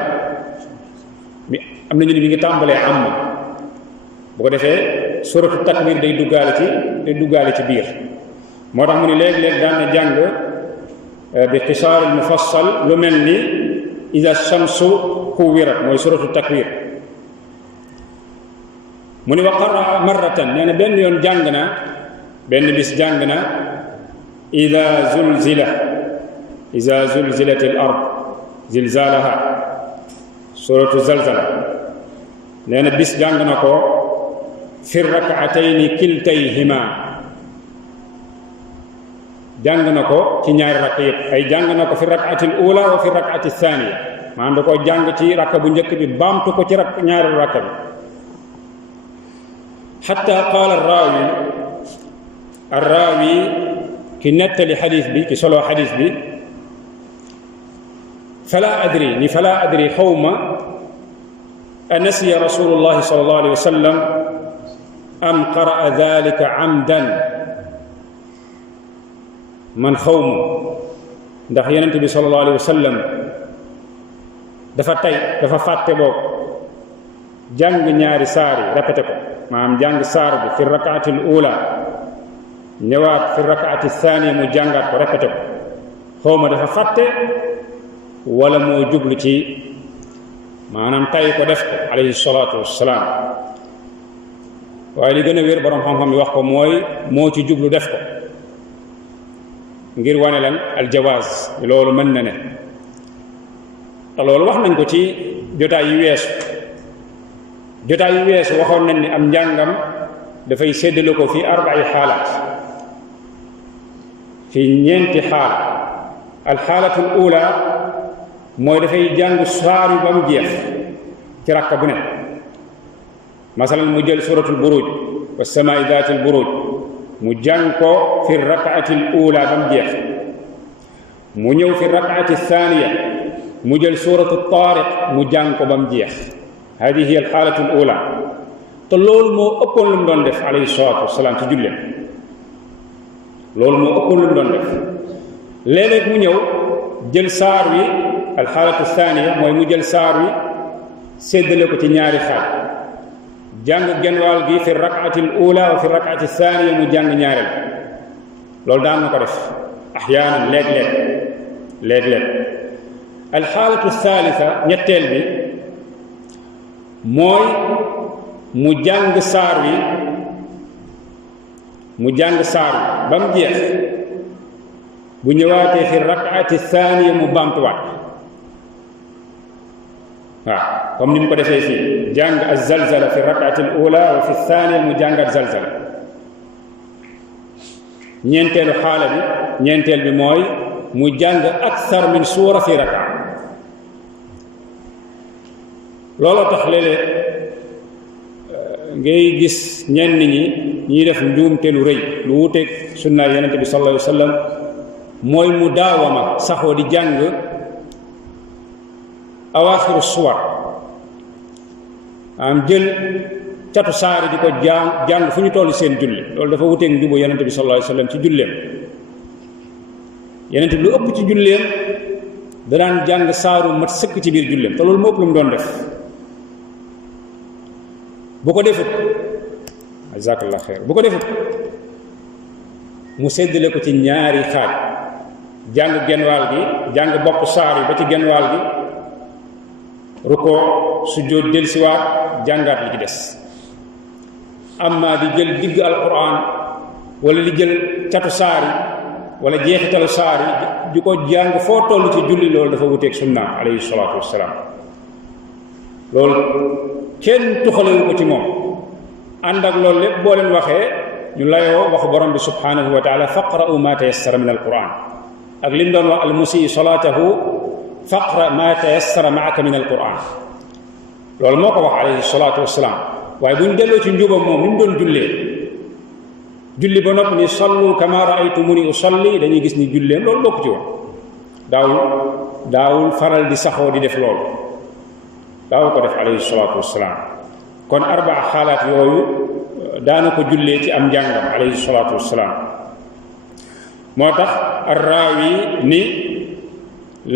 am na ñu ne mi ngi tàmbalee am. bu ko defee suratu takbir day duggaale ci biir. moo tax mu ne léeg-léeg daan na jàng bi qisaar al mufassal lu mel ni ida shamsu kuwirat mooy suratu takwir. mu ne wa qaraa marratan nee na benn yoon jàng na benn bis jàng na ida zulzilat al ard zilzalaha suratu zalzala. nee na bis jàng na ko fi rak'atayni kiltayhima. jàng na ko ci ñaari rakk yëpp ay jàng na ko fi rak'ati al ula wa fi rak'ati thaniya maanaam da koo jàng ci rakk bu njëkk bi baamtu ko ci ñaari rakk bi. xatta qaala arraawi ki nettali xadis bi ki solo xadis bi fala adri xawma anasiya rasulullahi sallallahu alayhi wa sallam am qara'a dalika amdan. man xawma ndax yonent bi sallallahu alayhi wa sallam dafa fàtte boog jàng ñaari saar yi répété ko maanaam jàng saar bi fi rakaati al ula ñëwaat fi rakaati thaniya mu jàngaat ko répété ko. xawma dafa fàtte wala moo jublu ci maanaam tay ko def ko alayhi salaatu wassalaam. waaye li gën a wér borom xam-xam yi wax ko mooy moo ci jublu def ko ngir wane lan aljawaaz loolu mën na ne. te loolu wax nañ ko ci jotaay yu weesu waxoon nañ ni am njàngam dafay séddale ko fi arba'i xaalaat fi ñeenti xaala. alxaalatu al ula mooy dafay jàng saar yu ba mu jeex ci rakka bu ne. masalan mu jël suratul buruj wa samaa'i daatil buruj mu jàng ko fi rakaati al ula ba mu jeex. mu ñëw fi rakaati thaniya mu jël suratu taariq mu jàng ko ba mu jeex. hadihi hiya al xaalatu al ula. te loolu moo ëppoon lu mu doon def alayhi salaatu wasalaam ci julleem. loolu moo ëppoon lu mu doon def. léeg-léeg mu ñëw jël saar wi al xaalatu thaniya mooy mu jël saar wi séddale ko ci ñaari xaaj. jàng genn wàll gi fi rakaati al ula wa fi rakaati thaniya mu jàng ñaareel. loolu daan na ko def axyaanan léeg-léeg. alxaalatu thalitha ñetteel bi mooy mu jàng saar wi ba mu jeex. bu ñëwaatee fi rakaati thaniya mu baamtuwaat. waaw comme ni mu ko defee fii jàng az-zalzala fi rakaati al ula wa fi thaniya mu jàngat zalzala. ñeenteel bi mooy mu jàng akthar min suura fi raka. looloo tax léeg-léeg ngay gis ñenn ñiy def njuumte lu rëy lu wuteeg sunna yonente bi sallallahu alayhi wa sallam mooy mu daawama saxoo di jàng awaaxiru suwar am jël catu saari di ko jàng fu ñu toll seen julli. loolu dafa wuteeg njubu yonente bi sallallahu alayhi wa sallam ci julleem. yonente bi lu ëpp ci julleem da daan jàng saaru mat sëkk ci biir julleem te loolu moo ëpp lu mu doon def. bu ko defut jazakallah xeer bu ko defut mu séddale ko ci ñaari xaaj. jàng genn wàll gi jàng bopp saar yi ba ci genn wàll gi rukkoo sujjóot delsiwaat jàngaat li ci des. amma di jël digg alquran wala di jël catu saar yi wala jeexitalu saar yi di ko jàng foo toll ci julli loolu dafa wuteeg sunnaam alayhi salaatu wassalaam loolu kenn tuxalewu ko ci moom ànd ak loolu lépp boo leen waxee ñu layoo waxu borom bi subhanahu wa taala faqra'u ma tayassara min alquran ak li mu doon wax al musii salaatahu faqra ma tayassara maaka min alquran loolu moo ko wax alayhi salaatu wassalaam waaye bu ñu delloo ci njubam moom ni mu doon julli ba noppi ni sallu kama raaytumuni usalli dañuy gis ni julleem loolu bokk ci woon daawul faral di saxoo di def loolu daaw ko def alayhi salaatu wassalaam kon arbaa xaalaat yooyu daana ko jullee ci am njàngam alayhi salaatu wassalaam moo tax arraawi ni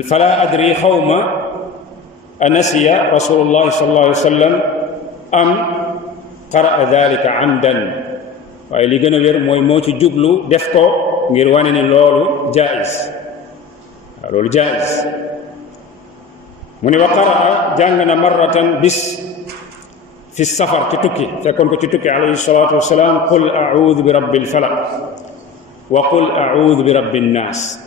fala adri xawma anasiya rasulullahi sallallahu alayhi wa sallam am qaraa dalika amdan waaye li gën a wér mooy moo ci jublu def ko ngir wane ni loolu jaiz waaw loolu jaiz mu ne wa qaraa jàng na marratan bis fi safar ci tukki fekkoon ko ci tukki alayhi salaatu wasalaam qul audu bi rabbil falaq wa qul audu bi rabbin naas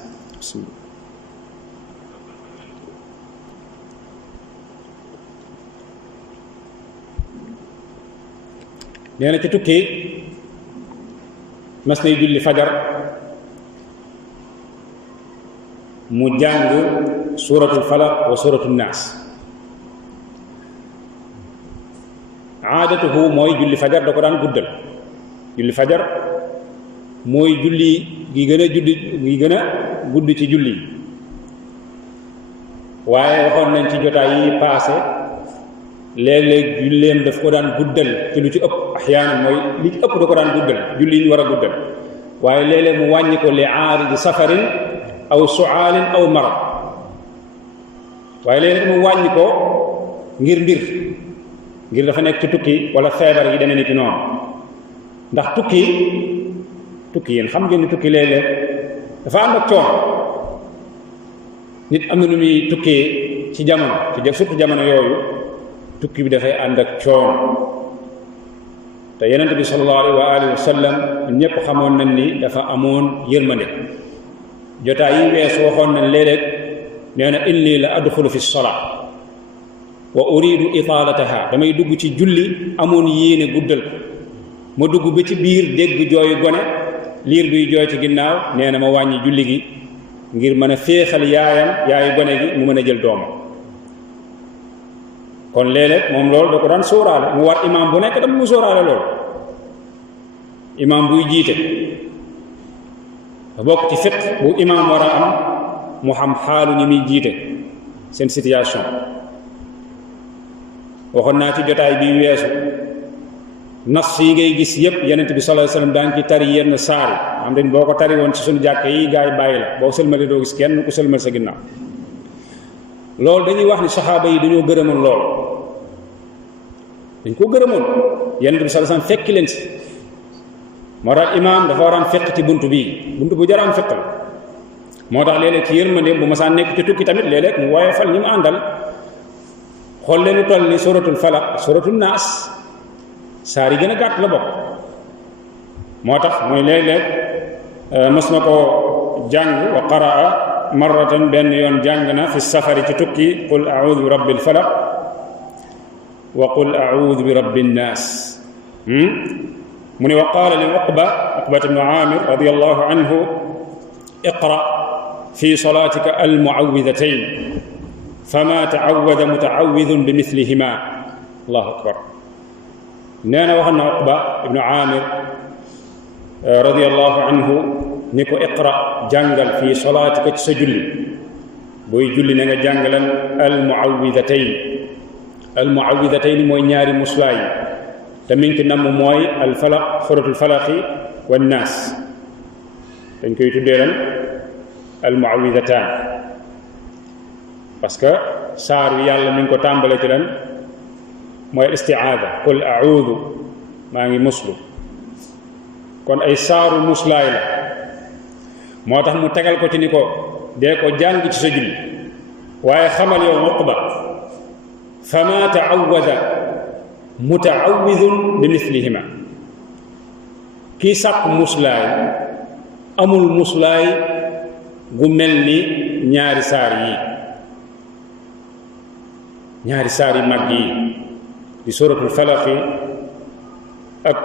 nee na ci tukki mas nay julli fajar mu jàng suratul falaq wa suratul naas aadatuhu mooy julli fajar da ko daan guddal julli fajar mooy julli gi gën a gudd ci julli waaye waxoon nañ ci jotaay yi paase léeg-léeg julleem daf ko daan guddal ci lu ci ëpp axyaanan mooy li ci ëpp da ko daan guddal julli ñu war a guddal waaye léeg-léeg mu wàññi ko li aaridi safarin aw suaalin aw marad waaye léeg-léeg mu wàññi ko ngir ngir dafa nekk ci tukki wala feebar yi demee ni ki noonu ndax tukki yéen xam ngeen ni tukki léeg-léeg dafa ànd ak coono nit am na nu muy tukkee ci jamono surtout jamono yooyu tukki bi dafay ànd ak coono te yonent bi sallallahu alayhi wa alihi wa sallam ñëpp xamoon nañ ni dafa amoon yërmande jotaay yi weesu waxoon nañ léeg-léeg nee na inni la adxulu fi salaa wa uridu itaalataha damay dugg ci julli amoon yéene guddal ma dugg ba ci biir dégg jooyu gone liir biy jooy ci ginnaaw nee na ma wàññi julli gi ngir mën a féexal yaayu gone gi mu mën a jël doomam kon léeg-léeg moom loolu da ko daan sóoraale mu war imaam bu nekk dama mu sóoraale loolu imaam buy jiite bokk ci fiq bu imaam war a am mu xam xaalu ñi muy jiite seen situation waxoon naa ci jotaay bi weesu nas yi ngay gis yépp yonent bi sallallahu alayhi wasallam daan ci tari yenn saar yi xam dañ boo ko tari woon ci suñu jàkke yi gaa yi bàyyi la boo sëlmali doo gis kenn ku sëlmal sa ginnaaw loolu dañuy wax ni saxaaba yi dañoo gërëmoon lool dañ ko gërëmoon yonent bi sallallahu alayhi wasallam fekki leen si moo tax imaam dafa war a am fekk ci bunt bu jar a am fekk la moo tax léeg-léeg ci yërmandeem bu ma saa nekk ci tukki tamit léeg-léeg mu woyofal ñi mu àndal xool leen lu toll ni suratul falaq suratul naas saar yi gën a gàtt la bokk moo tax mooy léeg-léeg mës na ko jàng wa qaraa marratan benn yoon jàng na fi safari ci tukki qul audu bi rabbil falaq wa qul audu bi rabbin naas mu ne wa qaala li uqbat ibnu aamir radiyallahu anhu iqra fi salaatika almuawwidatayn fama taawwada mutaawwidun bi mithlihima allahu akbar nee na waxoon na uqba ibnu aamir radiyallahu anhu ni ko iqra jàngal fi salaatika ci sa julli booy julli na nga jàngalan almuawwidatayn mooy ñaari muslaay te mi ngi ci namm mooy alfalaq suratul falaqi wan naas dañ koy tuddee lan almuawwidataan parce que saar wi yàlla mi ngi ko tàmbale ci lan mooy istiaada qul audu maa ngi muslu kon ay saaru muslaay la moo tax mu tegal ko ci ni ko dee ko jàng ci sa julli waaye xamal yow uqba fama taawada mutaawidun bi mislihima kii sàkk muslaay amul muslaay gu mel ni ñaari saar yi mag yi di suratul falaqi ak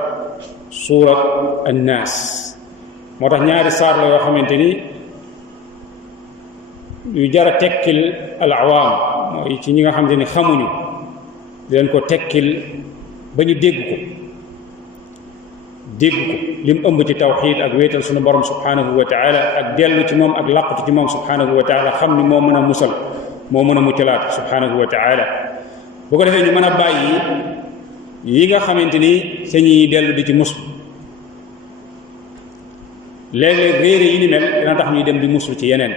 surat annaas. moo tax ñaari saar la yoo xamante ni yu jara tekkil al awaam mooy ci ñi nga xamante ni xamuñu di leen ko tekkil ba ñu dégg ko lim ëmb ci tawxiid ak wéetal sunu borom subhanahu wa taala ak dellu ci moom ak làqatu ci moom subhanahu wa taala xam ni moo mën a musal moo mën a muccalaat subhanahu wa taala. bu ko defee ñu mën a bàyyi yi nga xamante ni sañuy dellu di ci muslu. léeg-léeg réere yi ni mel dina tax ñuy dem di muslu ci yeneen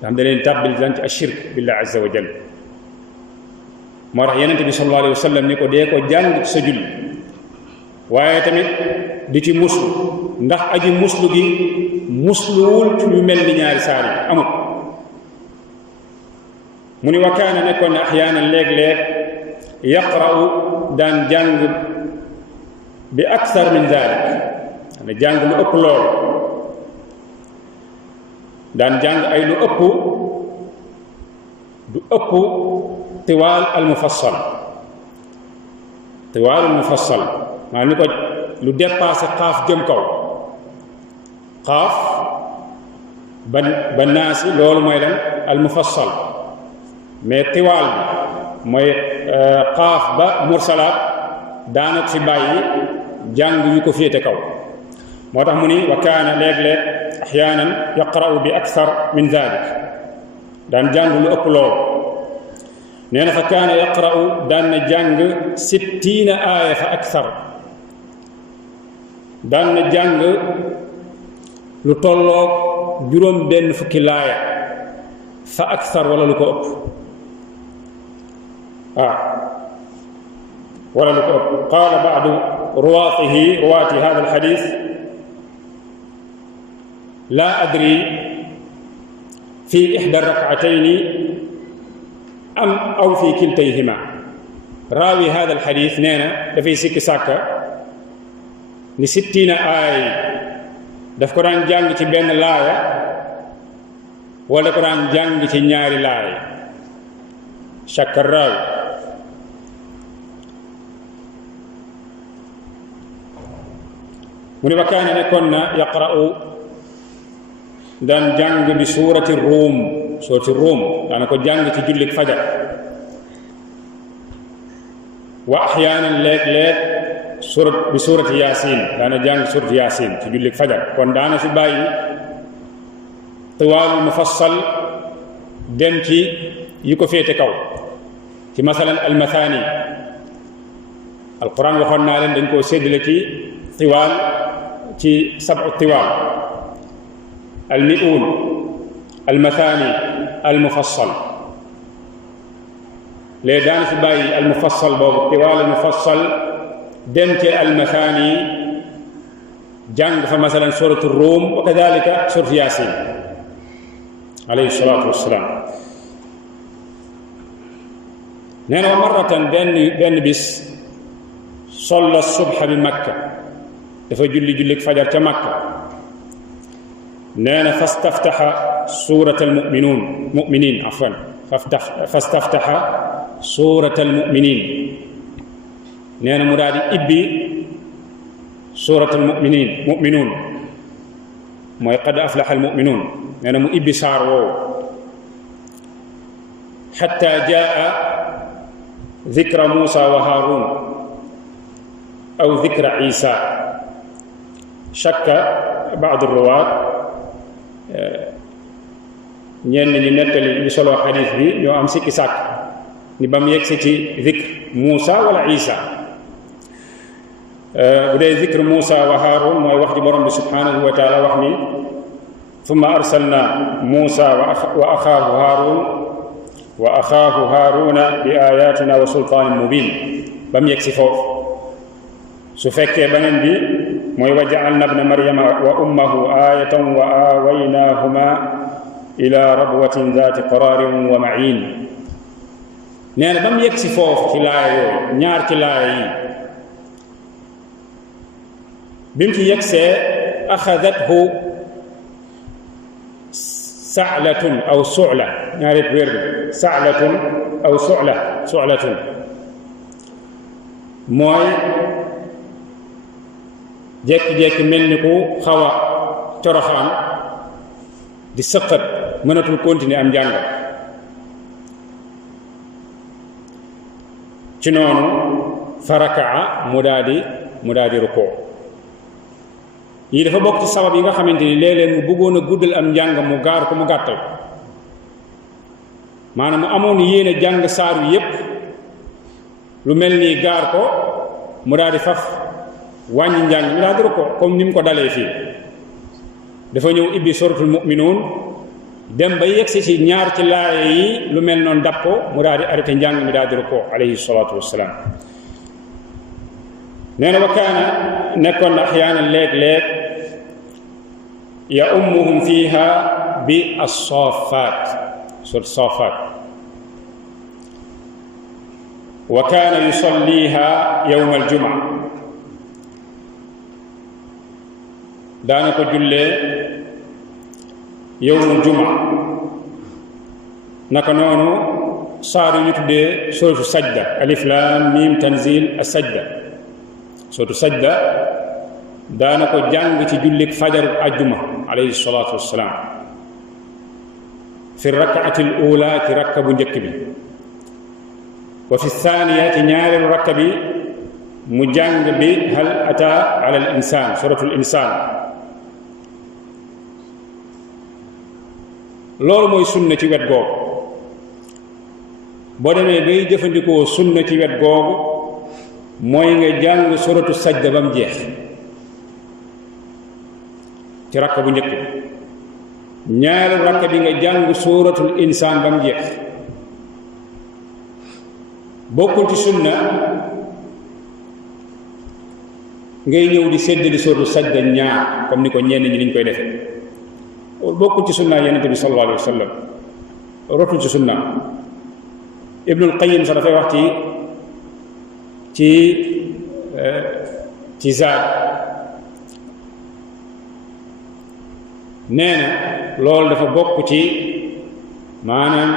nga xam da leen tàbbil dan ci ashirk billah azza wa jalla. moo tax yenente bi sallallahu alayhi wa sallam ni ko dee ko jàng ci sa julli waaye tamit di ci muslu ndax aji muslu gi musluwul ci lu mel ni ñaari saar yi amul. mu ni wa kaana nekkoon ne axyaanan léeg-léeg yaqra'u daan jàng bi akthar min dalik dana jàng lu ëpp lool daan jàng ay lu ëpp tiwaal al mufassal maanaam ni ko lu dépassé xaaf jëm kaw xaaf ba naasi loolu mooy lan al mufassal mais tiwaal bi mooy xaaf ba mursalaat daanaka fi bàyyi jàng yu ko féete kaw. moo tax mu ni wa kaana léeg-léeg axyaanan yaqra'u bi akthar min dalik daan jàng lu ëpp lool. nee na fa kaana yaqra'u daan na jàng 60 aaya fa akthar daan na jàng lu tolloog juróom benn fukki laaya fa akthar wala lu ko ëpp wala lu ko ëpp. qaala ba'du ruwaati hada alxadis laa adri fi ixda rakcatayni am aw fi kiltayhima. raawi hada alxadis nee na dafay sikki sàkka ni 60 aay daf ko daan jàng ci benn laaya wala ko daan jàng ci ñaari laaya shakka raawi. mu ne wa kaana nekkoon na yaqra'u daan jàng bi suurati ruum daana ko jàng ci jullik fajar wa axyaanan léeg-léeg bi suurati yaasin daana jàng suurati yaasin ci jullik fajar kon daana fi bàyyi tiwaalul mufassal dem ci yi ko féete kaw ci masalan almathani alquran waxoon naa leen dañ koo séddale ci tiwaal ci sabu tiwaal almi'uun almathani almufassal léegi daana fi bàyyi almufassal boobu tiwaal almufassal dem ci almathani jàng fa masalan suratu ruum wa kadalika suratu yaasin alayhi salaatu wassalaam. nee na wa marratan benn bis solla subha bi makka dafa jullik fajar ca makka. nee na fastaftaxa suurat almuminin afwan fastaftaxa suurat almuminin nee na mu daal di ibbi suurat almuminuun mooy qad aflaxa almuminuun nee na mu ibbi saar woowu xatta jaa dikra Muusa wa Haaruun aw dikra Isa shakka baad ruwaat ñenn ñi nettali ñu solo xadiis bi ñoo am sikki sàkk ni ba mu yegsi ci dikr Muusa wala Isa. bu dee dikr Muusa wa Haaruun mooy wax ji borom bi subhanahu wa taala wax ni thumma arsalna Muusa wa axaahu Haaruuna bi ayatina wa sultaanin mubin ba mu yegsi foofu. su fekkee beneen bi mooy wa ja'alna ibna maryama wa ummahu ayatan wa aawaynahuma ila rabwatin zaati qararin wa ma'iin. nee na ba mu yegsi foofu ci laaya yooyu ñaar ci laaya yi bi mu ci yegsee axadathu sa'latun aw su'la ñaari wér sa'latun aw su'latun mooy jekki-jekki mel ni ku xaw a coroxaan di sëqat mënatul continuer am njàng ci noonu farakaa mu daal di rukoo yii dafa bokk ci sabab yi nga xamante ni léeg-léeg mu bëggoon a guddal am njàng mu gaar ko mu gàttal maanaam mu amoon yéene jàng saaru yépp lu mel nii gaar ko mu daal di faf wàññi njàng mi daal di rukoo comme ni mu ko dalee fii dafa ñëw ibbi suratul mu'minuun dem ba yegsi ci ñaar ci laaya yi lu mel noonu dab ko mu daal di arrêté njàng mi daal di rukoo alayhi salaatu wassalaam nee na wa kaana nekkoon na axyaanan léeg-léeg ya ummuhum fiiha bi as-saafaat surat saafaat wa kaana yusalliha yawma aljumaa daana ko jullee yawmul jumaa naka noonu saar yu ñu tuddee suratu sajda alif laam miim tanzil as-sajda suratu sajda daana ko jàng ci jullik fajaru ajjuma alayhi salaatu wassalaam fi rak'ati al ula ci rakka bu njëkk bi wa fi thaniya ci ñaareelu rakka bi mu jàng bi hal ata ala al insaan suratul insaan loolu mooy sunna ci wet googu boo demee bay jëfandikoo sunna ci wet googu mooy nga jàng suratu sajda ba mu jeex ci rakka bu njëkk ñaareelu rakka bi nga jàng suratul insaan ba mu jeex bokkul ci sunna ngay ñëw di séddali suratu sajda ñaar comme ni ko ñenn ñi niñ koy defee loolu bokkul ci sunna yonent bi sallallahu alayhi wa sallam rotul ci sunna Ibnul Qayyim sax dafay wax ci Zaad nee na loolu dafa bokk ci maanaam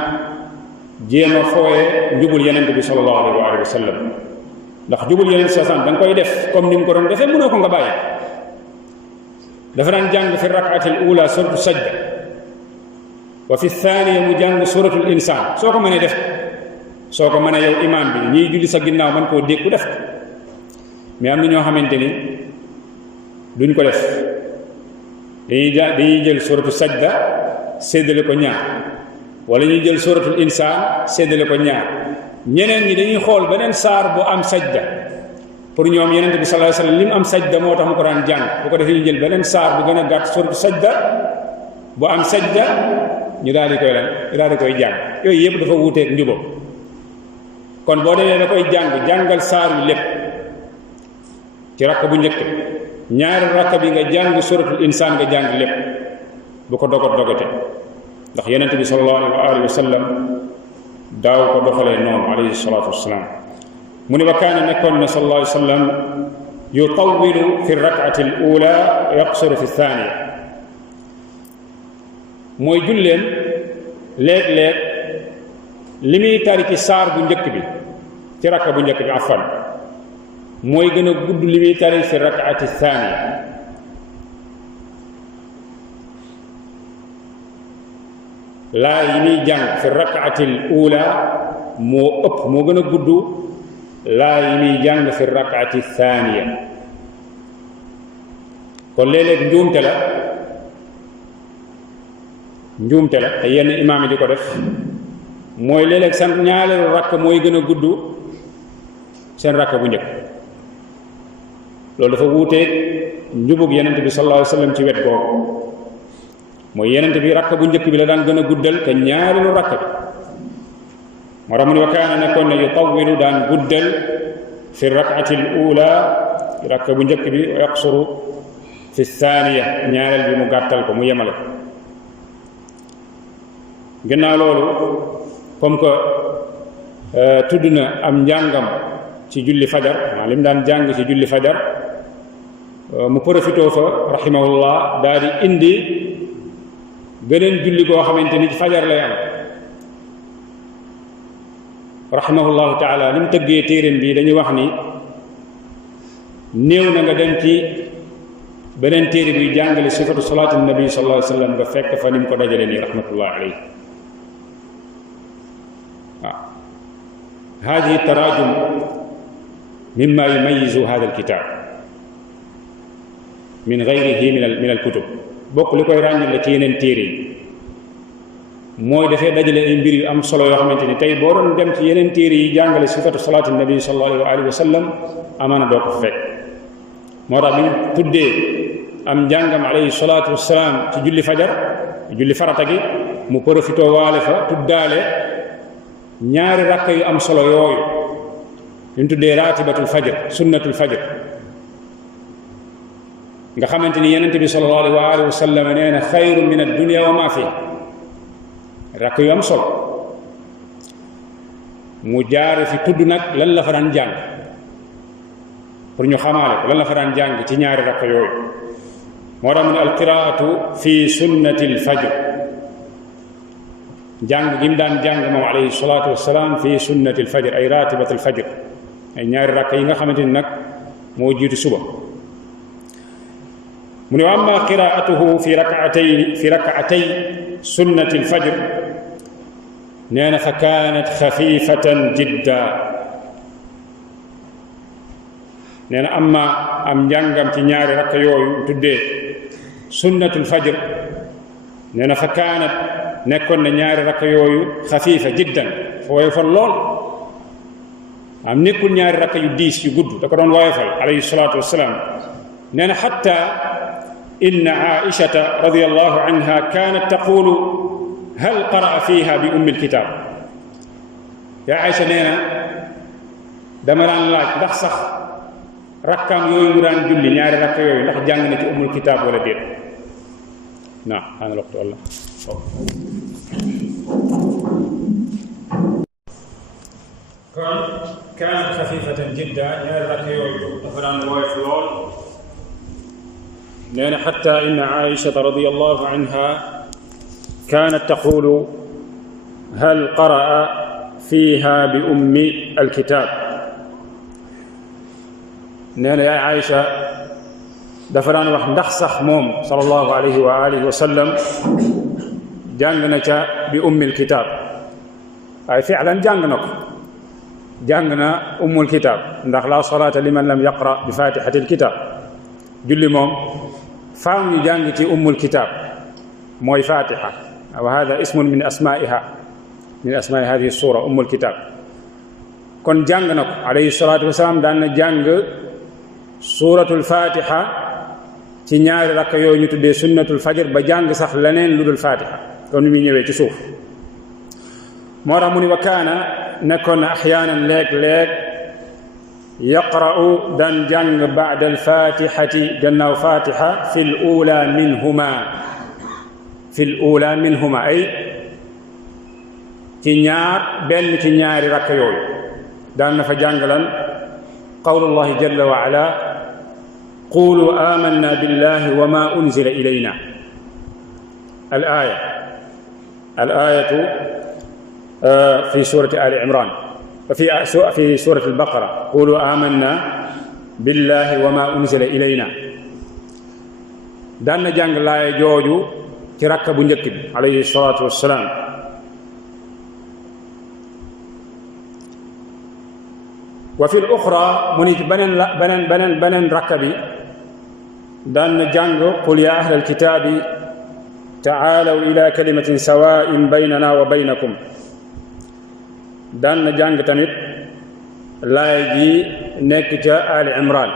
jéem a fooye njubul yonent bi sallallahu alayhi wa sallam ndax njubul yonent sa san da nga koy def comme ni mu ko doon defee mënoo ko nga bàyyi dafa daan jàng fi rak'atil ula suratu sajda wa fi thaniya mu jàng suratul insaan soo ko mënee def soo ko mënee yow imaam bi ñiy julli sa ginnaaw man koo dékku def mais am na ñoo xamante ni duñ ko def dañuy jël suratu sajda séddale ko ñaar wala ñuy jël suratul insaan séddale ko ñaar ñeneen ñi dañuy xool beneen saar bu am sajda pour ñoom yonent bi sallallahu alayhi wasallam li mu am sajda moo tax mu ko daan jàng bu ko defee ñu jël beneen saar bu gën a gàtt suratu sajda bu am sajda ñu daal di koy jàng yooyu yëpp dafa wuuteeg njubam kon boo demee da koy jàngal saar wi lépp ci rakk bu njëkk ñaari rakk bi nga jàng suratul insaan nga jàng lépp bu ko dogote ndax yonent bi sallallahu alayhi wa sallam daaw ko doxalee noonu alayhi salaatu wassalaam mu ne wa kaana nekkoon na sallallahu alayhi wa sallam yutawilu fi rak'ati al ula yaqsuru fi thaniya mooy julleem léeg-léeg li muy tari ci saar bu njëkk bi ci rakka bu njëkk bi afan mooy gën a gudd li muy tari fi rak'ati thaniya laa yi muy jàng fi rak'ati al ula moo gën a gudd laa yi muy jàng fi rak'ati thaniya kon léeg-léeg njuumte la te yenn imaam yi di ko def mooy léeg-léeg seen ñaareelu rakk mooy gën a gudd seen rakk bu njëkk loolu dafa wuuteeg njubug yenent bi sallallahu alayhi wa sallam ci wet googu mooy yenent bi rakk bu njëkk bi la daan gën a guddal te ñaareelu rakk bi moo tax mu ne wa kaana nekkoon na yutawilu daan guddal fi rak'ati al ula rakk bu njëkk bi wa yaqsuru fi thaniya ñaareel bi mu gàttal ko mu yemale ko gannaaw loolu comme que tudd na am njàngam ci julli fajar li mu daan jàng ci julli fajar mu profitoo fa rahimahullah daal di indi beneen julli goo xamante ni fajar lay am rahimahullahu taala li mu tëggee téeréen bi dañuy wax ni néew na nga dem ci beneen téere bi jàngale sifatu salaatu nabi sallallahu alayhi wa sallam nga fekk fa ni mu ko dajale nii rahmatullahi alayhi waaw hadihi tarajum mimma yumayizu hada alkitab min gayrihi min alkutub bokk li koy ràññal la ci yeneen téere yi mooy dafay dajale ay mbir yu am solo yoo xamante ni tey boo doon dem ci yeneen téere yi jàngale sifatu salaatu nabi sallallahu alayhi wa sallam amaana doo ko fekk moo tax bi mu tuddee am njàngam alayhi salaatu wasalaam ci julli fajar julli farata gi mu profitoo waale fa tuddaale ñaari rakka yu am solo yooyu ñu tuddee raatibatul fajr sunnatul fajr nga xamante ni yenente bi sallallahu alayhi wa sallam nee na xayrun min ad-dunya wa ma fiha rakk yu am solo mu jaare fi tudd nag lan la fa daan jàng pour ñu xamaale ko lan la fa daan jàng ci ñaari rakk yooyu moo tax mu ne alqiraatu fi sunnati alfajr jàng gi mu daan jàng moom alayhi salaatu wasalaam fi sunnati alfajr ay raatibat alfajr ay ñaari rakk yi nga xamante ni nag moo jiitu suba mu ne wa amma qiraatuhu fi rakaatay sunnati alfajr nee na fa kaanat xafifatan jidda nee na amma am njàngam ci ñaari rakk yooyu tuddee sunnatul fajr nee na fa kaanat nekkoon na ñaari rakk yooyu xafiifa jiddan fa woyofal lool am nekkul ñaari rakk yu diis yu gudd da ko doon woyofal alayhi salaatu wassalaam nee na xatta inna aishata radiyallahu anha kaanat taqulu hal qaraa fiha bi ummi alkitab yaa Aïcha nee na dama daan laaj ndax sax rakkaam yooyu mu daan julli ñaari rakk yooyu ndax jàng na ci ummul kitaab wala déet naam xaana waxtu walla kon kaanat xafifatan jidda ñaari rakk yooyu dafa daan woyof lool nee na xatta inna Aïchata radiyallahu anha kaanat taqulu hal qaraa fiha bi ummi alkitaab nee na yaay Aïcha dafa daan wax ndax sax moom sallallahu alayhi wa alihi wa sallam jàng na ca bi ummil kitaab waaye fi'lan jàng na ko jàng na ummul kitaab ndax la salaata liman lam yaqra bi fatihatil kitaab julli moom faaw ñu jàng ci ummul kitaab mooy fatiha wa hada ismun min asmaiha min asmaai hadihi sura ummul kitaab kon jàng na ko alayhi salaatu wasalaam daan na jàng suuratul fatiha ci ñaari rakk yooyu ñu tuddee sunnatul fajr ba jàng sax leneen lu dul fatiha kon ni muy ñëwee ci suuf moo tax mu ni wa kaana nekkoon na axyaanan léeg-léeg yaqra'u daan jàng ba'da alfatihati gannaaw fatiha fi l ula minhuma ay ci benn ci ñaari rakk yooyu daan na fa jàngalan qawlullahi jalla wa ala qulu amanna billahi wa ma unzila ilayna al-ayatu fi surati ali imran fi surati al-baqara qulu amanna billahi wa ma unzila ilayna daan na jàng laaya jooju ci rakka bu njëkk bi alayhi salatu wassalaam wa fi l-uxra mu ni ci beneen rakka bi daan na jàng qul ya ahla alkitaabi taalaw ila kalimatin sawaa'in baynana wa baynakum daan na jàng tamit laaya ji nekk ca Ali Imran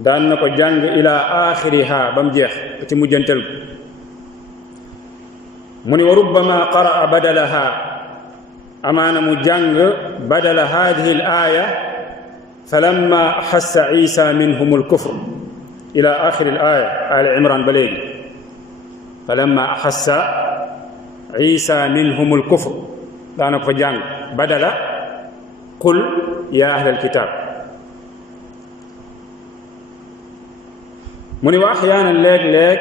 daan na ko jàng ila axiriha ba mu jeex ci mujjantel mu ni wa rubbama qaraa badalaha amaana mu jàng badala hadihi al aya falamma axassa isa minhum alkufr ila axiri al aya Ali Imran ba léegi falamma axassa isa minhum alkufr daana ko fa jàng badala qul ya ahla alkitab mu ni wa axyaanan léeg-léeg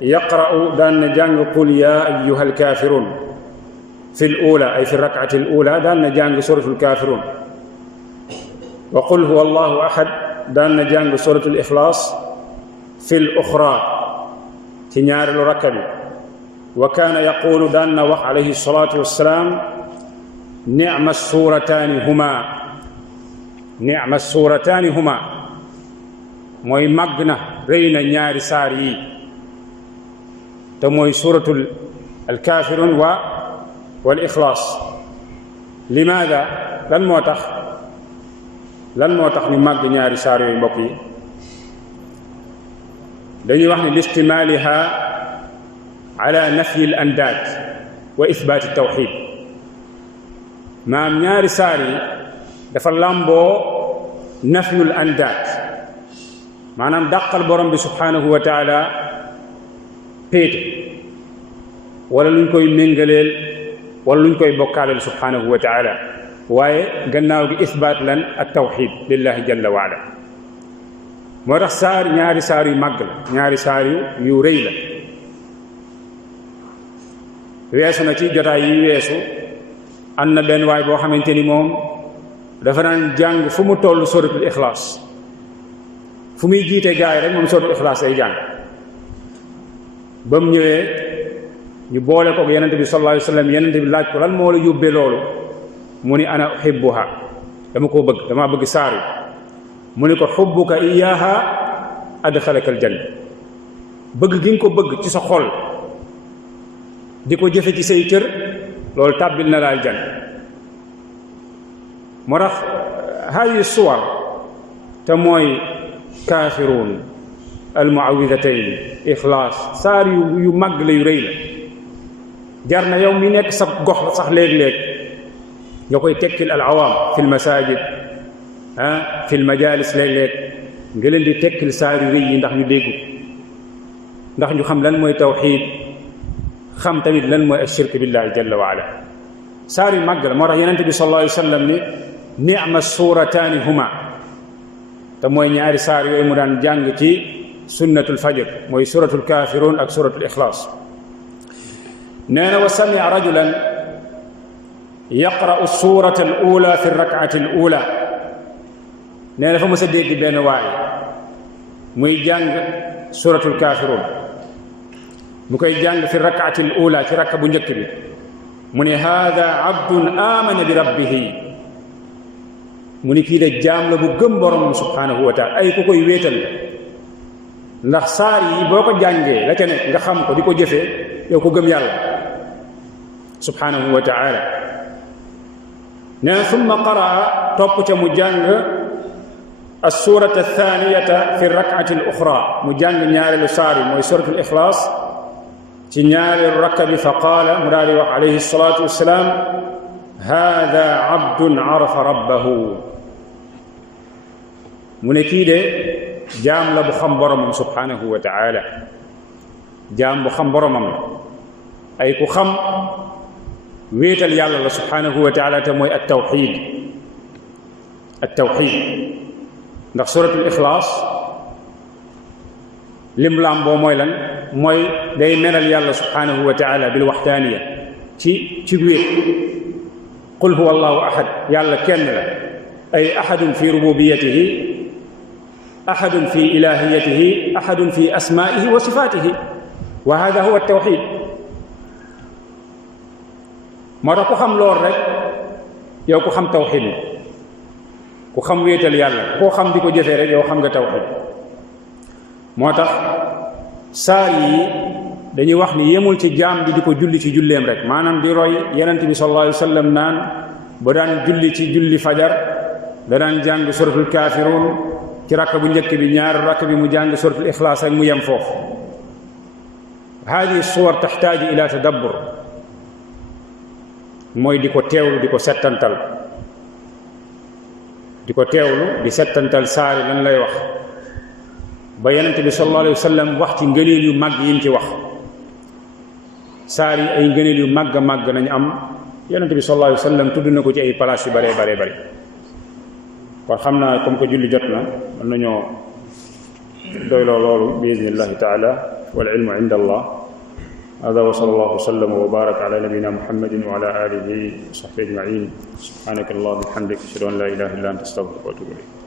yaqra'u daan na jàng qul yaa ayyuhal kaafiruun fi l-uulaa ay fi rak'ati l-uulaa daan na jàng suratul kaafiruun wa qul huwa allahu ahad daan na jàng suratul ixlaas fi l-uxraa ci ñaareelu rakka bi wa kaana yaquulu daan na wax alayhi salaatu wassalaam nicma suurataani humaa nicma suurataani humaa mooy màgg na rëy na ñaari saar yi te mooy suratul alkaafiruun wal ixlaas limaada lan moo tax ñu màgg ñaari saar yooyu mbokk yi dañuy wax ne listimaaliha ala nafyi al andaad wa ithbaat al tawxid maam ñaari saar yi dafa làmboo nafyul andaad maanaam dàqal borom bi subhanahu wa taala péete wala luñ koy méngaleel wala luñ koy bokkaaleel subhanahu wa taala waaye gannaaw gi isbaat lan ak tawxid lillahi jalla wa ala moo tax ñaari saar yu màgg la ñaari saar yu rëy la weesu na ci jotaay yi weesu am na benn waay boo xamante ni moom dafa daan jàng fu mu toll suratul ixlaas fu muy jiite gaay rek moom suratul ixlaas ay jàng ba mu ñëwee ñu boole ko yenente bi sallallahu alayhi wa sallam yenente bi laaj ko lan moo la yóbbee loolu mu ni ana uhibbuha dama koo bëgg damaa bëgg saar yi mu ni ko xubbuka iyaaha adxalaka aljanna bëgg gi nga ko bëgg ci sa xol di ko jëfe ci say cër loolu tàbbil na la aljanna moo tax haadihi suwar te mooy kaafiruun almuawidatayn ixlaas saar yu màgg la yu rëy la jar na yow mi nekk sa gox sax léeg-léeg nga koy tekkil al awaam fi lmasajid fi lmajalis léeg-léeg nga leen di tekkil saar yu rëy yi ndax ñu déggu ndax ñu xam lan mooy tawxid xam tamit lan mooy ashirk billahi jalla wa ala saar yu màgg la moo tax yenente bi sallallahu alayhi wa sallam ni nicma suurataani huma te mooy ñaari saar yooyu mu daan jàng ci sunnatul fajr mooy suratul kaafiruun ak suratul ixlaas nee na wa samia rajulan yaqra'u suurata al ula fi rak'ati al ula nee na dafa mës a dégg benn waay muy jàng suratul kaafiruun mu koy jàng fi rak'ati al ula ci rakka bu njëkk bi mu ne haada abdun amana bi rabbihi mu ni kii de jaam la bu gëm boromam subhanahu wa taala ay ku koy wéetal ndax saar yi boo ko jàngee la ca nekk nga xam ko di ko jëfee yow ko gëm yàlla subhanahu wa taala nee na summa qaraa topp ca mu jàng assurata athaniyata fi rak'ati al uxra mu jàng ñaareelu saar yi mooy suratul ixlaas ci ñaareelu rakka bi fa qaala mu daal di wax alayhi salatu wassalaam hada abdun arafa rabbahu mu ne kii de jaam la bu xam boromam subhanahu wa taala jaam bu xam boromam la ay ku xam wéetal yàlla la subhanahu wa taala te mooy at-tawxid ndax suratul ixlaas lim làmboo mooy lan mooy day melal yàlla subhanahu wa taala bil waxdaaniya ci wéet qul huwa allahu ahad yàlla kenn la ay ahadun fi rububiyatihi ahadun fi ilahiyatihi ahadun fi asmaihi wa sifatihi wa hada huwa at-tawxid moo tax ku xam lool rek yow ku xam tawxid la ku xam wéetal yàlla koo xam di ko jëfee rek yow xam nga tawxid moo tax saar yi dañuy wax ni yemul ci jaam bi di ko julli ci julleem rek maanaam di roy yenent bi sallallahu alayhi wa sallam naan ba daan julli ci julli fajar da daan jàng suratul kaafiruun ci rakk bu njëkk bi ñaari rakk bi mu jàng suratul ixlaas ak mu yem foofu haadihi suwar taxtaaju ila tadabbur mooy di ko teewlu di ko settantal di settantal saari lan lay wax ba yenente bi sallallahu alayhi wa sallam wax ci ngëneel yu màgg yi mu ci wax saar yi ay ngëneel yu màgg màgg nañu am yenente bi sallallahu alayhi wa sallam tudd na ko ci ay place yu bare kon xam naa comme que julli jot na mën nañoo doyloo loolu bi idnillahi taala والعلم عند الله. هذا وصلى الله وسلم وبارك على نبينا محمد وعلى آله وصحبه أجمعين. سبحانك اللهم وبحمدك أشهد أن لا إله إلا أنت أستغفرك وأتوب إليك.